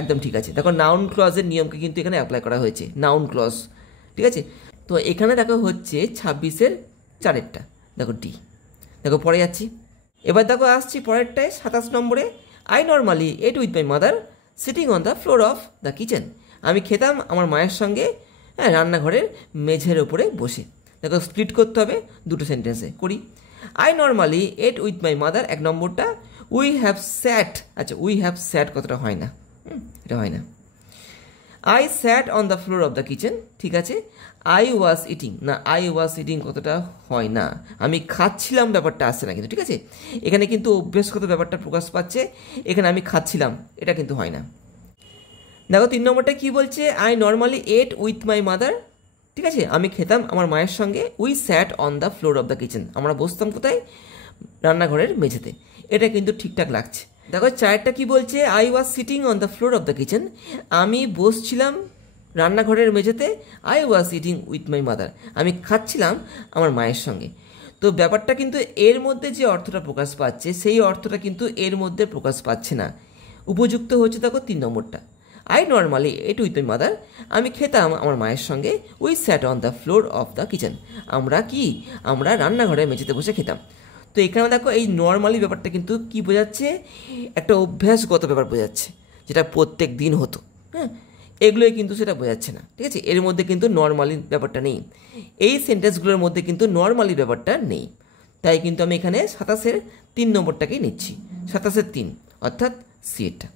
একদম ঠিক আছে। নাউন ক্লজের নিয়মকে কিন্তু এখানে অ্যাপ্লাই করা হয়েছে, নাউন ক্লজ, ঠিক আছে। তো এখানে হচ্ছে 26-এর 4-এরটা, ডি। পরে যাচ্ছি। এবার আসছি পরেরটায় 27 নম্বরে, I normally ate with my mother sitting on the floor of the kitchen, আমি খেতাম আমার মায়ের সঙ্গে, হ্যাঁ, রান্নাঘরের মেঝের ওপরে বসে। স্প্লিট করতে হবে দুটো সেন্টেন্সে, করি। I normally ate with my mother, 1 নম্বরটা, উই হ্যাভ স্যাট, আচ্ছা উই হ্যাভ স্যাট কতটা হয় না, এটা হয় না। I sat on the floor of the kitchen, ঠিক আছে। আই ওয়াজ ইটিং, না আই ওয়াজ ইটিং কতটা হয় না, আমি খাচ্ছিলাম ব্যাপারটা আসছে না কিন্তু, ঠিক আছে, এখানে কিন্তু অভ্যাসগত ব্যাপারটা প্রকাশ পাচ্ছে, এখানে আমি খাচ্ছিলাম এটা কিন্তু হয় না। 3 নম্বরটা কি বলছে, I normally ate with my mother, ঠিক আছে, আমি খেতাম আমার মায়ের সঙ্গে, we sat on the floor of the kitchen, আমরা বসতাম কোথায়, রান্নাঘরের মেঝেতে, এটা কিন্তু ঠিকঠাক লাগছে। 4টা কি বলছে, I was sitting on the floor of the kitchen, আমি বসছিলাম রান্নাঘরের মেঝেতে, I was eating with my mother, আমি খাচ্ছিলাম আমার মায়ের সঙ্গে। তো ব্যাপারটা কিন্তু এর মধ্যে যে অর্থটা প্রকাশ পাচ্ছে সেই অর্থটা কিন্তু এর মধ্যে প্রকাশ পাচ্ছে না। উপযুক্ত হচ্ছে 3 নম্বরটা, I normally ate with my mother, আমি খেতাম আমার মায়ের সঙ্গে, we sat on the floor of the kitchen, আমরা রান্নাঘরের মেঝেতে বসে খেতাম। তো এখানে এই নর্মালি ব্যাপারটা কিন্তু কি বোঝাচ্ছে, একটা অভ্যাসগত ব্যাপার বোঝাচ্ছে, যেটা প্রত্যেক দিন হতো, হ্যাঁ, এগুলোই কিন্তু সেটা বোঝাচ্ছে না, ঠিক আছে। এর মধ্যে কিন্তু নর্মালি ব্যাপারটা নেই, এই সেন্টেন্সগুলোর মধ্যে কিন্তু নর্মালি ব্যাপারটা নেই। তাই কিন্তু আমি এখানে 27-এর 3 নম্বরটাকেই নিচ্ছি, 27-এর 3 অর্থাৎ সিটা।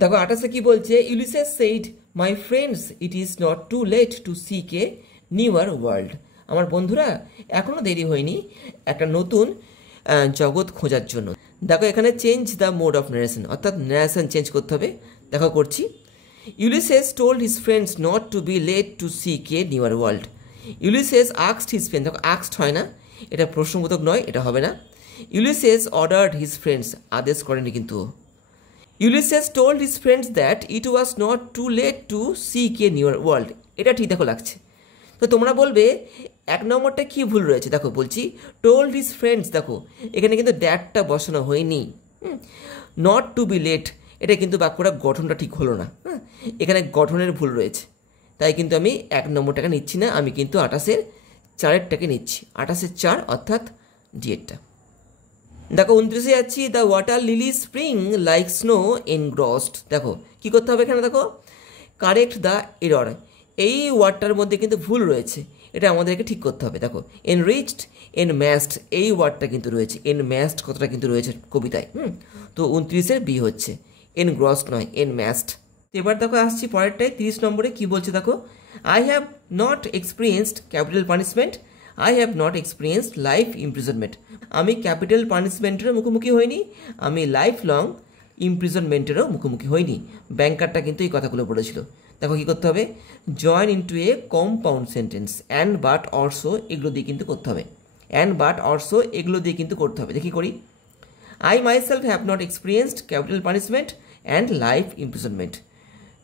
দেখো 28-এ কি বলছে, Ulysses said my friends it is not too late to seek a newer world. আমার বন্ধুরা এখনও দেরি হয়নি একটা নতুন জগৎ খোঁজার জন্য। দেখো এখানে change the mode of narration, অর্থাৎ ন্যারেশন চেঞ্জ করতে হবে। দেখো করছি, Ulysses told his friends not to be late to seek a newer world. Ulysses asked his friend, দেখো আস্কড হয় না, এটা প্রশ্নবোধক নয়, এটা হবে না। ইউলিসেস অর্ডার্ড হিজ ফ্রেন্ডস, আদেশ করেনি কিন্তু। Ulysses told his friends that it was not too late to seek a newer world, এটা ঠিক দেখো লাগছে। তো তোমরা বলবে 1 নম্বরটা কি ভুল রয়েছে। দেখো বলছি টোল্ড হিজ ফ্রেন্ডস, দেখো এখানে কিন্তু দ্যাটটা বসানো হয়নি, নট টু বি লেট, এটা কিন্তু বাক্যটা গঠনটা ঠিক হলো না, এখানে গঠনের ভুল রয়েছে। তাই কিন্তু আমি 1 নম্বরটাকে নিচ্ছি না, আমি কিন্তু 28-এর 4-এরটাকে নিচ্ছি, 28-এর 4 অর্থাৎ ডিএরটা। দেখো 29-এ যাচ্ছি, the water lily spring like snow engrossed. দেখো কী করতে হবে এখানে, দেখো কারেক্ট দ্য এরর, এই ওয়ার্ডটার মধ্যে কিন্তু ভুল রয়েছে, এটা আমাদেরকে ঠিক করতে হবে। দেখো এনরিচড এনম্যাস্ট, এই ওয়ার্ডটা কিন্তু রয়েছে, এনম্যাস্ট কথাটা কিন্তু রয়েছে কবিতায়, তো 29-এর বি হচ্ছে, এনগ্রসড নয়, এনম্যাস্ট। এবার দেখো আসছি পরেরটাই, 30 নম্বরে কি বলছে দেখো, I have not experienced capital punishment, I have not experienced life imprisonment. আমি ক্যাপিটাল পানিশমেন্টেরও মুখোমুখি হইনি, আমি লাইফ লং ইমপ্রিজনমেন্টেরও মুখোমুখি হইনি। ব্যাংকারটা কিন্তু এই কথাগুলো বলেছিল। দেখো কী করতে হবে, join into A compound sentence, and but অরসো এগুলো দিয়ে কিন্তু করতে হবে, অ্যান্ড বাট অরসো এগুলো দিয়ে কিন্তু করতে হবে। দেখি করি, I myself have not experienced capital punishment and life imprisonment.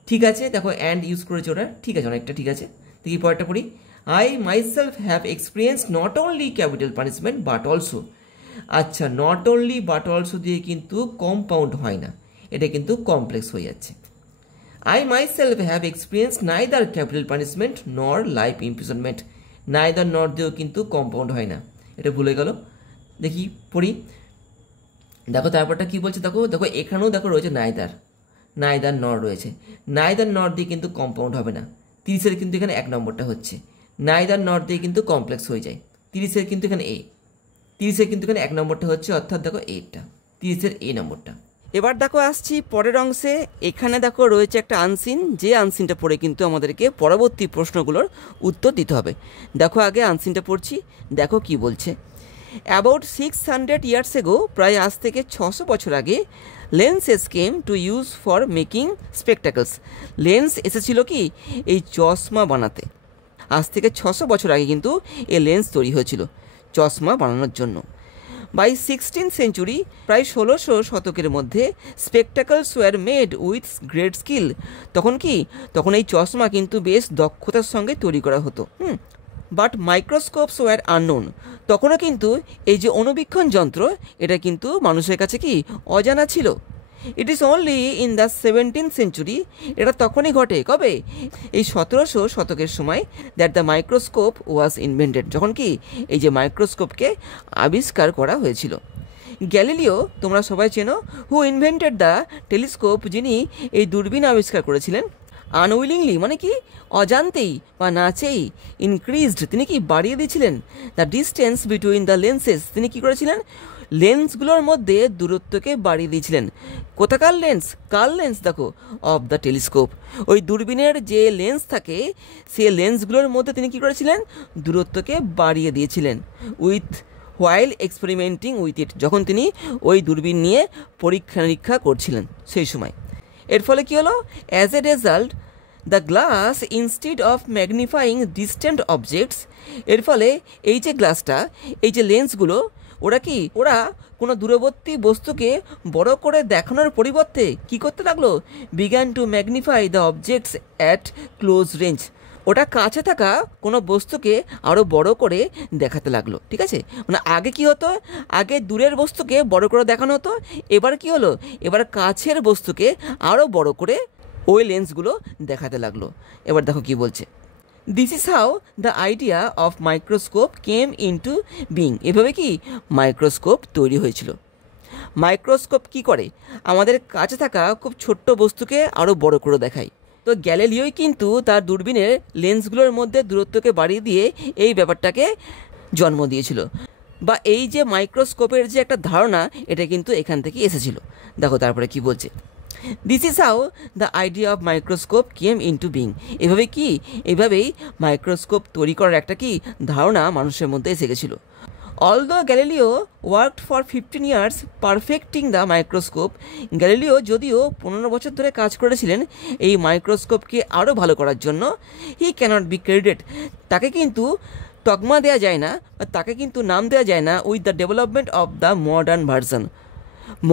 ঠিক আছে, দেখো অ্যান্ড ইউজ করেছে ওটা, ঠিক আছে, অনেকটা ঠিক আছে। দেখি পরেরটা পড়ি, I myself have experienced not only capital punishment but also. আচ্ছা, নট অনলি বাট অলসো দিয়ে কিন্তু কম্পাউন্ড হয় না, এটা কিন্তু কমপ্লেক্স হয়ে যাচ্ছে। I myself have experienced neither capital punishment nor life imprisonment, neither nor দিয়েও কিন্তু কম্পাউন্ড হয় না, এটা ভুলে গেল। দেখি পড়ি, দেখো তারপরটা কি বলছে, দেখো দেখো এখানেও দেখো রয়েছে নাইদার, নাইদার নর রয়েছে, নাইদার নর দিয়ে কিন্তু কম্পাউন্ড হবে না। 30-এর কিন্তু এখানে 1 নম্বরটা হচ্ছে, নাইদার নর দিয়ে কিন্তু কমপ্লেক্স হয়ে যায়। 30-এর কিন্তু এখানে এ, 30-এর কিন্তু এখানে 1 নম্বরটা হচ্ছে, অর্থাৎ দেখো এইটা 30-এর এ নম্বরটা। এবার দেখো আসছি পরের অংশে, এখানে দেখো রয়েছে একটা আনসিন, যে আনসিনটা পড়ে কিন্তু আমাদেরকে পরবর্তী প্রশ্নগুলোর উত্তর দিতে হবে। দেখো আগে আনসিনটা পড়ছি, দেখো কি বলছে, অ্যাবাউট 600 ইয়ার্স এগো, প্রায় আজ থেকে 600 বছর আগে, lenses came to use for making spectacles. Lens এসেছিল কি এই চশমা বানাতে, আজ থেকে 600 বছর আগে কিন্তু এই লেন্স তৈরি হয়েছিল চশমা বানানোর জন্য। বাই 16th সেঞ্চুরি, প্রায় 1600 শতকের মধ্যে, spectacles were made with great skill. তখন কি, তখন এই চশমা কিন্তু বেশ দক্ষতার সঙ্গে তৈরি করা হতো। বাট মাইক্রোস্কোপস ওয়ার আননোন, তখনও কিন্তু এই যে অনুবীক্ষণ যন্ত্র, এটা কিন্তু মানুষের কাছে কি অজানা ছিল। It is only in the 17th century, এটা তখনই ঘটে, কবে, এই 1700 শতকের সময়, that the microscope was invented, যখন কি এই যে মাইক্রোস্কোপকে আবিষ্কার করা হয়েছিল। গ্যালিলিও তোমরা সবাই চেনো, হু ইনভেন্টেড দ্য টেলিস্কোপ, যিনি এই দূরবীন আবিষ্কার করেছিলেন। আনউইলিংলি মানে কি অজান্তেই বা না চেয়েই, ইনক্রিজড তিনি কি বাড়িয়ে দিয়েছিলেন, the distance between the lenses, তিনি কি করেছিলেন লেন্সগুলোর মধ্যে দূরত্বকে বাড়িয়ে দিয়েছিলেন। কোথাকার লেন্স, কার লেন্স, দেখো অফ দ্য টেলিস্কোপ, ওই দূরবীনের যে লেন্স থাকে সেই লেন্সগুলোর মধ্যে তিনি কি করেছিলেন দূরত্বকে বাড়িয়ে দিয়েছিলেন। With while experimenting with it, যখন তিনি ওই দূরবীন নিয়ে পরীক্ষা নিরীক্ষা করছিলেন সেই সময়। এর ফলে কী হলো, as a result the glass instead of magnifying distant objects, এর ফলে এই যে গ্লাসটা, এই যে লেন্সগুলো, ওরা কোনো দূরবর্তী বস্তুকে বড় করে দেখানোর পরিবর্তে কি করতে লাগলো, began to magnify the objects at close range, ওটা কাছে থাকা কোনো বস্তুকে আরও বড় করে দেখাতে লাগলো। ঠিক আছে, মানে আগে কি হতো, আগে দূরের বস্তুকে বড় করে দেখানো হতো, এবার কি হলো, এবার কাছের বস্তুকে আরও বড় করে ওই লেন্সগুলো দেখাতে লাগলো। এবার দেখো কি বলছে, this is how the idea of microscope came into being, এভাবে কি মাইক্রোস্কোপ তৈরি হয়েছিল। মাইক্রোস্কোপ কি করে? আমাদের কাছে থাকা খুব ছোট্ট বস্তুকে আরও বড় করে দেখায়। তো গ্যালিলিওই কিন্তু তার দূরবীনের লেন্সগুলোর মধ্যে দূরত্বকে বাড়িয়ে দিয়ে এই ব্যাপারটাকে জন্ম দিয়েছিল, বা এই যে মাইক্রোস্কোপের যে একটা ধারণা, এটা কিন্তু এখান থেকে এসেছিল। দেখো তারপরে কি বলছে, this is how the idea of microscope came into being. এভাবেই মাইক্রোস্কোপ তৈরি করার একটা কি ধারণা মানুষের মধ্যে এসে গেছিলো। Although Galileo worked for 15 years perfecting the microscope, Galileo যদিও 15 বছর ধরে কাজ করেছিলেন এই মাইক্রোস্কোপকে আরও ভালো করার জন্য, হি ক্যানট বি ক্রেডিটেড, তাকে কিন্তু তকমা দেওয়া যায় না, বা তাকে কিন্তু নাম দেওয়া যায় না with the development of the modern version.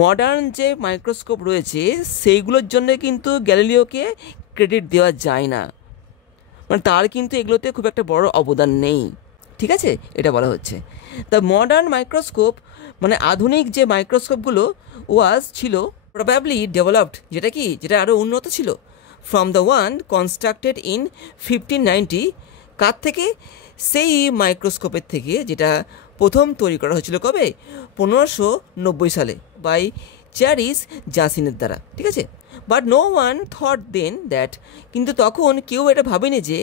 Modern যে মাইক্রোস্কোপ রয়েছে সেইগুলোর জন্য কিন্তু গ্যালিলিওকে ক্রেডিট দেওয়া যায় না, মানে তার কিন্তু এগুলোতে খুব একটা বড় অবদান নেই। ঠিক আছে, এটা বলা হচ্ছে। দ্য মডার্ন মাইক্রোস্কোপ মানে আধুনিক যে মাইক্রোস্কোপগুলো ছিল প্রবাবলি ডেভেলপড, যেটা আরও উন্নত ছিল, from the one constructed in 1590। কার থেকে? সেই মাইক্রোস্কোপের থেকে যেটা প্রথম তৈরি করা হয়েছিল কবে? 1590 সালে বাই চ্যারিস জাসিনের দ্বারা। ঠিক আছে, but no one thought then that, কিন্তু তখন কেউ এটা ভাবেনি যে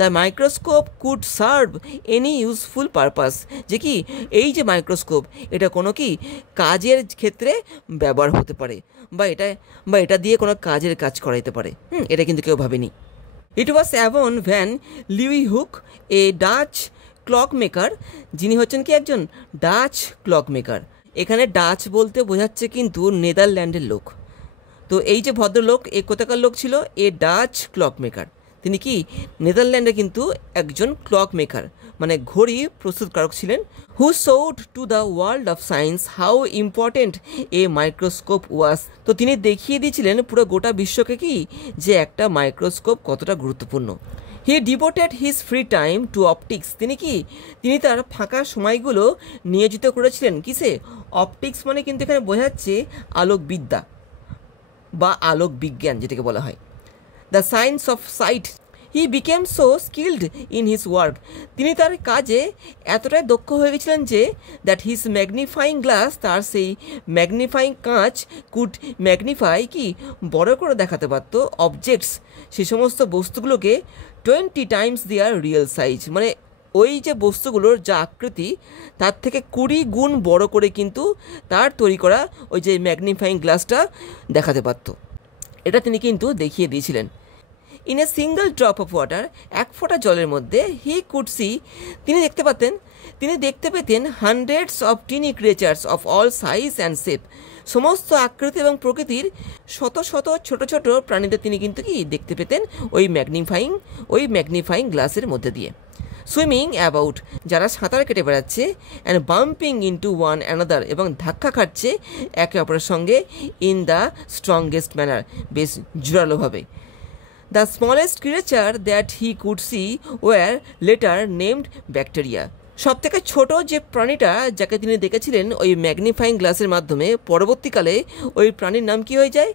the microscope could serve any useful purpose, যে কি এই যে মাইক্রোস্কোপ এটা কোনো কি কাজের ক্ষেত্রে ব্যবহার হতে পারে, বা এটা দিয়ে কোনো কাজ করাইতে পারে। এটা কিন্তু কেউ ভাবেনি। ইট ওয়াজ অ্যাভন ভ্যান লিউইহুক, এ ডাচ ক্লক মেকার, যিনি হচ্ছেন কি একজন ডাচ ক্লক মেকার। এখানে ডাচ বলতে বোঝাচ্ছে কিন্তু নেদারল্যান্ডের লোক। তো এই যে ভদ্রলোক, এ কোথাকার লোক ছিল? এ ডাচ ক্লক মেকার। তিনি কি নেদারল্যান্ডে কিন্তু একজন ক্লক মেকার মানে ঘড়ি প্রস্তুতকারক ছিলেন। Who showed to the world of science how important a microscope was. তো তিনি দেখিয়ে দিয়েছিলেন পুরো গোটা বিশ্বকে কি যে একটা মাইক্রোস্কোপ কতটা গুরুত্বপূর্ণ। He devoted his free time to optics. তিনি তার ফাঁকা সময়গুলো নিয়োজিত করেছিলেন কিসে? অপটিক্স মানে কিন্তু এখানে বোঝাচ্ছে আলোকবিদ্যা বা আলোক বিজ্ঞান, যেটাকে বলা হয় the science of site. He became so skilled in his work. তিনি তার কাজে এতটাই দক্ষ হয়ে গেছিলেন যে দ্যাট হিজ ম্যাগনিফাইং গ্লাস, তার সেই ম্যাগনিফাইং কাঁচ কুড ম্যাগনিফাই কি বড় করে দেখাতে পারত অবজেক্টস, সে সমস্ত বস্তুগুলোকে 20 টাইমস দেয়ার রিয়েল সাইজ, মানে ওই যে বস্তুগুলোর যা আকৃতি তার থেকে 20 গুণ বড় করে কিন্তু তার তৈরি করা ওই যে ম্যাগনিফাইং গ্লাসটা দেখাতে পারত। এটা তিনি কিন্তু দেখিয়ে দিয়েছিলেন। In a single drop of water, এক ফোঁটা জলের মধ্যে, হি কুড সি, তিনি দেখতে পেতেন hundreds of tiny creatures of all size and shape, সমস্ত আকৃতি এবং প্রকৃতির শত শত ছোট ছোট প্রাণীদের তিনি কিন্তু কি দেখতে পেতেন ওই ম্যাগনিফাইং গ্লাসের মধ্যে দিয়ে। সুইমিং অ্যাবাউট, যারা সাঁতার কেটে বেড়াচ্ছে, and bumping into one another, এবং ধাক্কা খাচ্ছে একে অপরের সঙ্গে, ইন দ্য স্ট্রংগেস্ট ম্যানার, বেশ জোরালোভাবে। The smallest creature that he could see were later named bacteria. সব থেকে ছোট যে প্রাণীটা যাকে তিনি দেখেছিলেন ওই ম্যাগনিফাইং গ্লাসের মাধ্যমে, পরবর্তীকালে ওই প্রাণীর নাম কি হয়ে যায়?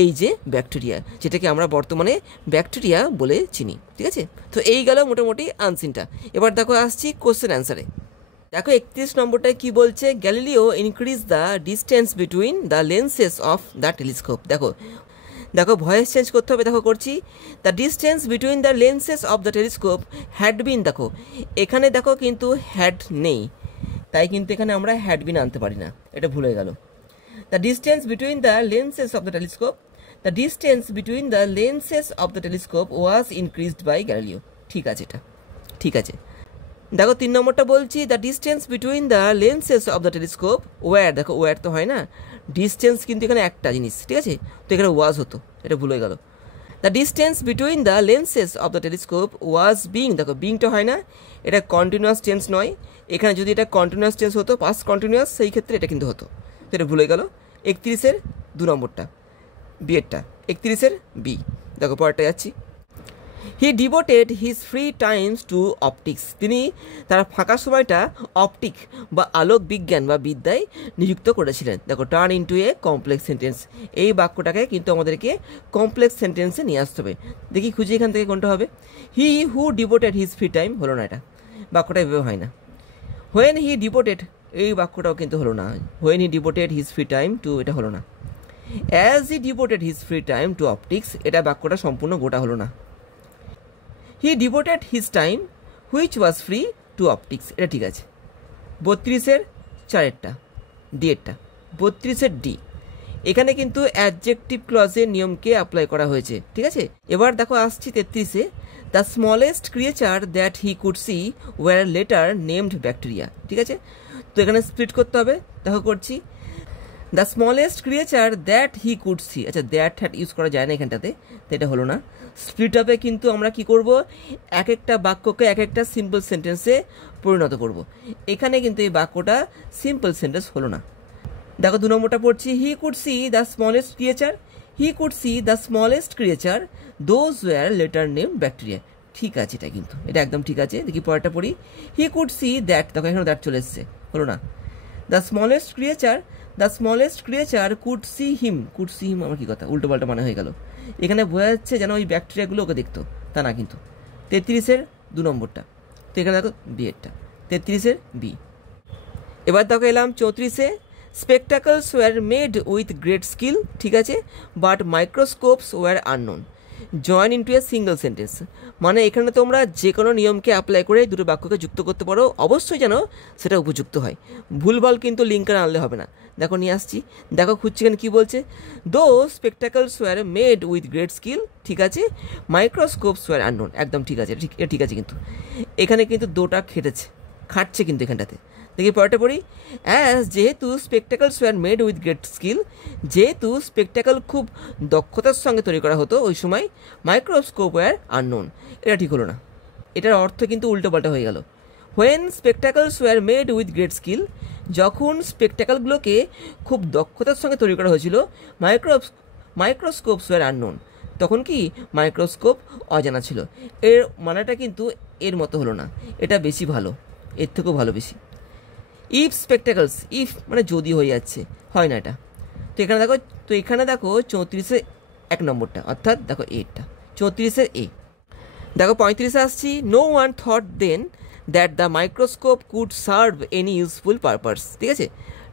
এই যে ব্যাকটেরিয়া, যেটাকে আমরা বর্তমানে ব্যাকটেরিয়া বলে চিনি। ঠিক আছে, তো এই গেল মোটামুটি আনসিনটা। এবার দেখো আসছি কোশ্চেন অ্যান্সারে। দেখো 31 নম্বরটায় কি বলছে? Galileo increase the distance between the lenses of the telescope. দেখো ভয়েস চেঞ্জ করতে হবে। দেখো করছি, the distance between the lenses of the telescope had been. দেখো এখানে দেখো কিন্তু হ্যাড নেই, তাই কিন্তু এখানে আমরা হ্যাড বিন আনতে পারি না, এটা ভুলে গেল। The distance between the lenses of the telescope was increased by Galileo. ঠিক আছে, এটা ঠিক আছে। দেখো 3 নম্বরটা বলছি, the distance between the lenses of the telescope were. দেখো ওয়ার তো হয় না, ডিস্টেন্স কিন্তু এখানে একটা জিনিস। ঠিক আছে, তো এখানে ওয়াজ হতো, এটা ভুলে গেল। The distance between the lenses of the telescope was being. দেখো বিংটা হয় না, এটা কন্টিনিউয়াস টেন্স নয়। এখানে যদি এটা কন্টিনিউয়াস টেন্স হতো, পাস্ট কন্টিনিউয়াস, সেই ক্ষেত্রে এটা কিন্তু হতো, তো এটা ভুলে গেল। 31-এর 2 নম্বরটা, বিয়েরটা 31-এর বি। দেখো পরেরটা যাচ্ছি। He devoted his free times to optics. তিনি তার ফাঁকা সময়টা অপটিক বা আলোক বিজ্ঞান বা বিদ্যায় নিযুক্ত করেছিলেন। দেখো টার্ন ইন্টু এ কমপ্লেক্স সেন্টেন্স, এই বাক্যটাকে কিন্তু আমাদেরকে কমপ্লেক্স সেন্টেন্সে নিয়ে আসতে হবে। দেখি খুঁজে এখান থেকে কোনটা হবে। হি হু ডিভোটেড হিজ ফ্রি টাইম, হলো না, এটা বাক্যটা এভাবে হয় না। হোয়েন হি ডিভোটেড, এই বাক্যটাও কিন্তু হলো না। When he devoted his free time to, এটা হলো না। As he devoted his free time to optics, এটা বাক্যটা সম্পূর্ণ গোটা হলো না। He devoted his time which was free to optics, এটা ঠিক আছে। 32-এর 4-এরটা ডি এরটা, 32-এর ডি। এখানে কিন্তু অ্যাডজেক্টিভ ক্লজের নিয়মকে অ্যাপ্লাই করা হয়েছে, ঠিক আছে। এবার দেখো আসছি 33-এ, the smallest creature that he could see were later named bacteria, ঠিক আছে। তো এখানে স্প্লিট করতে হবে, দেখো করছি। The smallest creature that he could see, আচ্ছা দ্যাট হ্যাট ইউজ করা যায় না এখানটাতে, তো এটা হলো না। স্প্লিট আপে কিন্তু আমরা কি করব, এক একটা বাক্যকে এক একটা সিম্পল সেন্টেন্সে পরিণত করব। এখানে কিন্তু এই বাক্যটা সিম্পল সেন্টেন্স হলো না। দেখো 2 নম্বরটা পড়ছি, he could see the smallest creature, he could see the smallest creature those were later name bacteria, ঠিক আছে। এটা কিন্তু এটা একদম ঠিক আছে। দেখি পরেরটা পড়ি, হি কুড সি দ্যাট, দেখো এখানে দ্যাট চলে এসছে, হলো না। The smallest creature could see him, could see him আমার কি কথা, উল্টো পাল্টা মানে হয়ে গেল। এখানে বোঝা যাচ্ছে যেন ওই ব্যাকটেরিয়াগুলো ওকে দেখতো, তা না কিন্তু। 33-এর 2 নম্বরটা, তো এখানে দেখো বি এরটা, 33-এর বি। এবার দেখো এলাম 34-এ, spectacles were made with great skill, ঠিক আছে, but microscopes were unknown, join into a single sentence. মানে এখানে তোমরা যে কোনো নিয়মকে অ্যাপ্লাই করে দুটো বাক্যকে যুক্ত করতে পারো, অবশ্যই যেন সেটা উপযুক্ত হয়। ভুলভাল কিন্তু লিঙ্কার আনলে হবে না। দেখো নিয়ে আসছি, দেখো খুঁজছি এখানে কী বলছে, though spectacles were made with great skill, ঠিক আছে, মাইক্রোস্কোপস ওয়্যার আননোন, একদম ঠিক আছে, ঠিক আছে। কিন্তু এখানে কিন্তু দোটা খাটছে কিন্তু এখানটাতে। দেখি পরেরটা পড়ি, যেহেতু spectacles were made with great skill, যেহেতু স্পেকটাকল খুব দক্ষতার সঙ্গে তৈরি করা হতো ওই সময়, মাইক্রোস্কোপ ওয়্যার আননোন, এটা ঠিক হলো না। এটার অর্থ কিন্তু উল্টোপাল্টা হয়ে গেল। When spectacles were made with great skill, যখন স্পেকটাকলগুলোকে খুব দক্ষতার সঙ্গে তৈরি করা হয়েছিল, মাইক্রোস্কোপস ওয়্যার আননোন, তখন কি মাইক্রোস্কোপ অজানা ছিল। এর মানেটা কিন্তু এর মতো হলো না, এটা বেশি ভালো, এর থেকেও ভালো বেশি। ইফ স্পেকটাকলস, ইফ মানে যদি হয়ে যাচ্ছে, হয় না এটা। তো এখানে দেখো 34-এ 1 নম্বরটা, অর্থাৎ দেখো এরটা 34-এর এ। দেখো 35-এ আসছি, no one thought then that the microscope could serve any useful purpose, ঠিক আছে,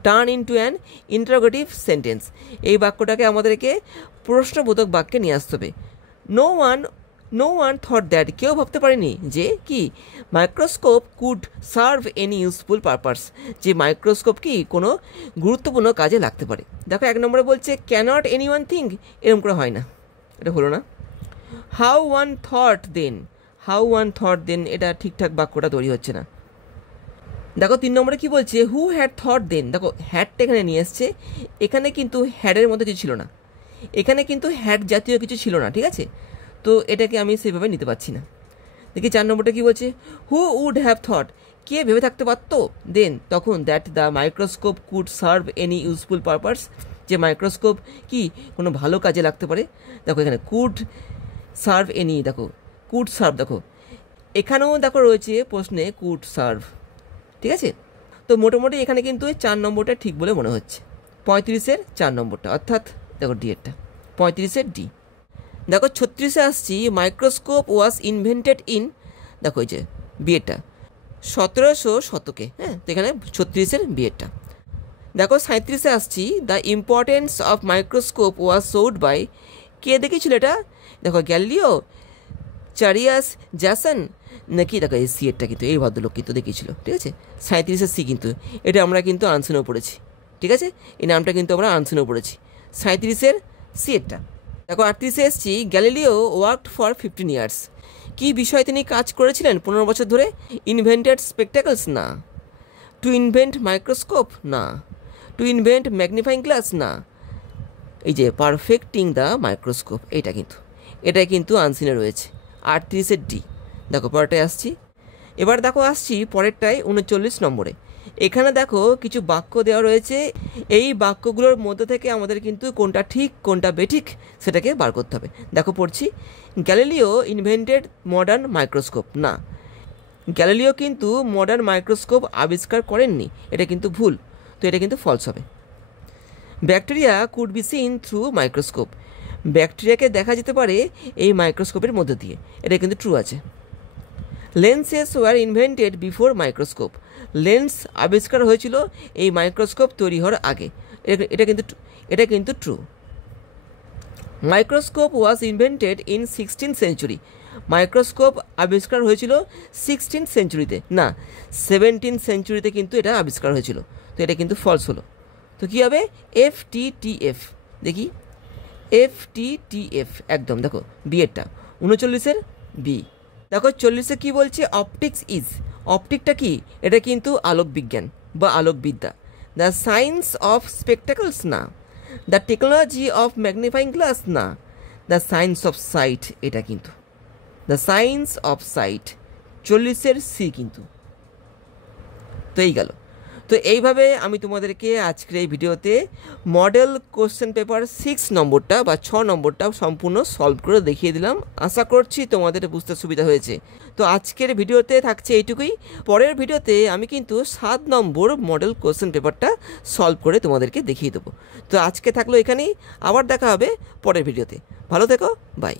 turn into an interrogative sentence. এই বাক্যটাকে আমাদেরকে প্রশ্নবোধক বাক্যে নিয়ে আসতে হবে। নো ওয়ান থট দ্যাট, কেউ ভাবতে পারেনি যে কি microscope could serve any useful purpose, যে মাইক্রোস্কোপ কি কোনো গুরুত্বপূর্ণ কাজে লাগতে পারে। দেখো 1 নম্বরে বলছে ক্যানট এনি ওয়ান থিঙ্ক, এরকম করে হয় না, এটা হলো না। হাউ ওয়ান থট দেন, এটা ঠিকঠাক বাক্যটা তৈরি হচ্ছে না। দেখো 3 নম্বরে কি বলছে, হু হ্যাড থট দেন, দেখো হ্যাডটা এখানে নিয়ে এসছে, এখানে কিন্তু হ্যাডের মধ্যে কিছু ছিল না, এখানে কিন্তু হ্যাড জাতীয় কিছু ছিল না, ঠিক আছে। তো এটাকে আমি সেভাবে নিতে পারছি না। দেখি 4 নম্বরটা কী বলছে, হু উড হ্যাভ থট, কে ভেবে থাকতে পারতো দেন তখন, that the microscope could serve any useful purpose, যে মাইক্রোস্কোপ কি কোনো ভালো কাজে লাগতে পারে। দেখো এখানে কুড সার্ভ এনি, দেখো কুড সার্ভ, দেখো এখানেও দেখো রয়েছে প্রশ্নে কুড সার্ভ, ঠিক আছে। তো মোটামুটি এখানে কিন্তু 4 নম্বরটা ঠিক বলে মনে হচ্ছে। 35-এর 4 নম্বরটা, অর্থাৎ দেখো ডি এরটা, 35-এর ডি। দেখো 36-এ আসছি, মাইক্রোস্কোপ ওয়াজ ইনভেন্টেড ইন, দেখো এই যে বিয়েটা 1700 শতকে, হ্যাঁ, তো এখানে 36-এর বিয়েটা। দেখো 37-এ আসছি, the importance of microscope was shown by, কে দেখিয়েছিল এটা, দেখো গ্যালিলিও, চারিয়াস জ্যাসন, নাকি দেখো এই সি এরটা কিন্তু এই ভদ্রলোক কিন্তু দেখিয়েছিল, ঠিক আছে। 37-এর সি কিন্তু এটা আমরা কিন্তু আনসারেও পড়েছি, ঠিক আছে, এই নামটা কিন্তু আমরা আনসারেও পড়েছি, 37-এর সি এরটা। দেখো 38-এ এসছি, গ্যালিলিও ওয়ার্কড ফর 15 ইয়ার্স, কী বিষয়ে তিনি কাজ করেছিলেন 15 বছর ধরে, ইনভেন্টেড স্পেকটাকলস না, টু ইনভেন্ট মাইক্রোস্কোপ না, টু ইনভেন্ট ম্যাগনিফাইং গ্লাস না, এই যে পারফেক্টিং দ্য মাইক্রোস্কোপ, এটাই কিন্তু আনসিনে রয়েছে, 38-এর ডি। দেখো পরেরটায় আসছি, এবার দেখো আসছি পরেরটায় 39 নম্বরে। এখানে দেখো কিছু বাক্য দেওয়া রয়েছে, এই বাক্যগুলোর মধ্যে থেকে আমাদের কিন্তু কোনটা ঠিক কোনটা বেঠিক সেটাকে বার করতে হবে। দেখো পড়ছি, গ্যালিলিও ইনভেন্টেড মডার্ন মাইক্রোস্কোপ, না, গ্যালিলিও কিন্তু মডার্ন মাইক্রোস্কোপ আবিষ্কার করেননি, এটা কিন্তু ভুল, তো এটা কিন্তু ফলস হবে। Bacteria could be seen through microscope, ব্যাকটেরিয়াকে দেখা যেতে পারে এই মাইক্রোস্কোপের মধ্যে দিয়ে, এটা কিন্তু ট্রু আছে। Lenses were invented before microscope. Lens আবিষ্কার হয়েছিল এই মাইক্রোস্কোপ তৈরি হওয়ার আগে। এটা কিন্তু true. Microscope was invented in 16th century. Microscope আবিষ্কার হয়েছিল 16th সেঞ্চুরিতে, না 17th সেঞ্চুরিতে কিন্তু এটা আবিষ্কার হয়েছিল। তো এটা কিন্তু ফলস হলো। তো কী হবে? FTTF। দেখি FTTF একদম, দেখো বি এরটা, 39-এর বি। দেখো 40-এ কী বলছে? Optics is. অপটিকটা কি? এটা কিন্তু আলোক বিজ্ঞান বা আলোকবিদ্যা। দ্য সায়েন্স অফ স্পেকটাকলস না, the technology of magnifying glass না, দ্য সায়েন্স অফ সাইট। এটা কিন্তু দ্য সায়েন্স অফ সাইট, 40-এর সি কিন্তু। তো এই গেল। তো এইভাবে আমি তোমাদেরকে আজকের এই ভিডিওতে মডেল কোশ্চেন পেপার 6 নম্বরটা বা 6 নম্বরটা সম্পূর্ণ সলভ করে দেখিয়ে দিলাম। আশা করছি তোমাদের বুঝতে সুবিধা হয়েছে। তো আজকের ভিডিওতে থাকছে এইটুকুই। পরের ভিডিওতে আমি কিন্তু 7 নম্বর মডেল কোশ্চেন পেপারটা সলভ করে তোমাদেরকে দেখিয়ে দেবো। তো আজকে থাকলো এখানেই, আবার দেখা হবে পরের ভিডিওতে। ভালো থেকো, বাই।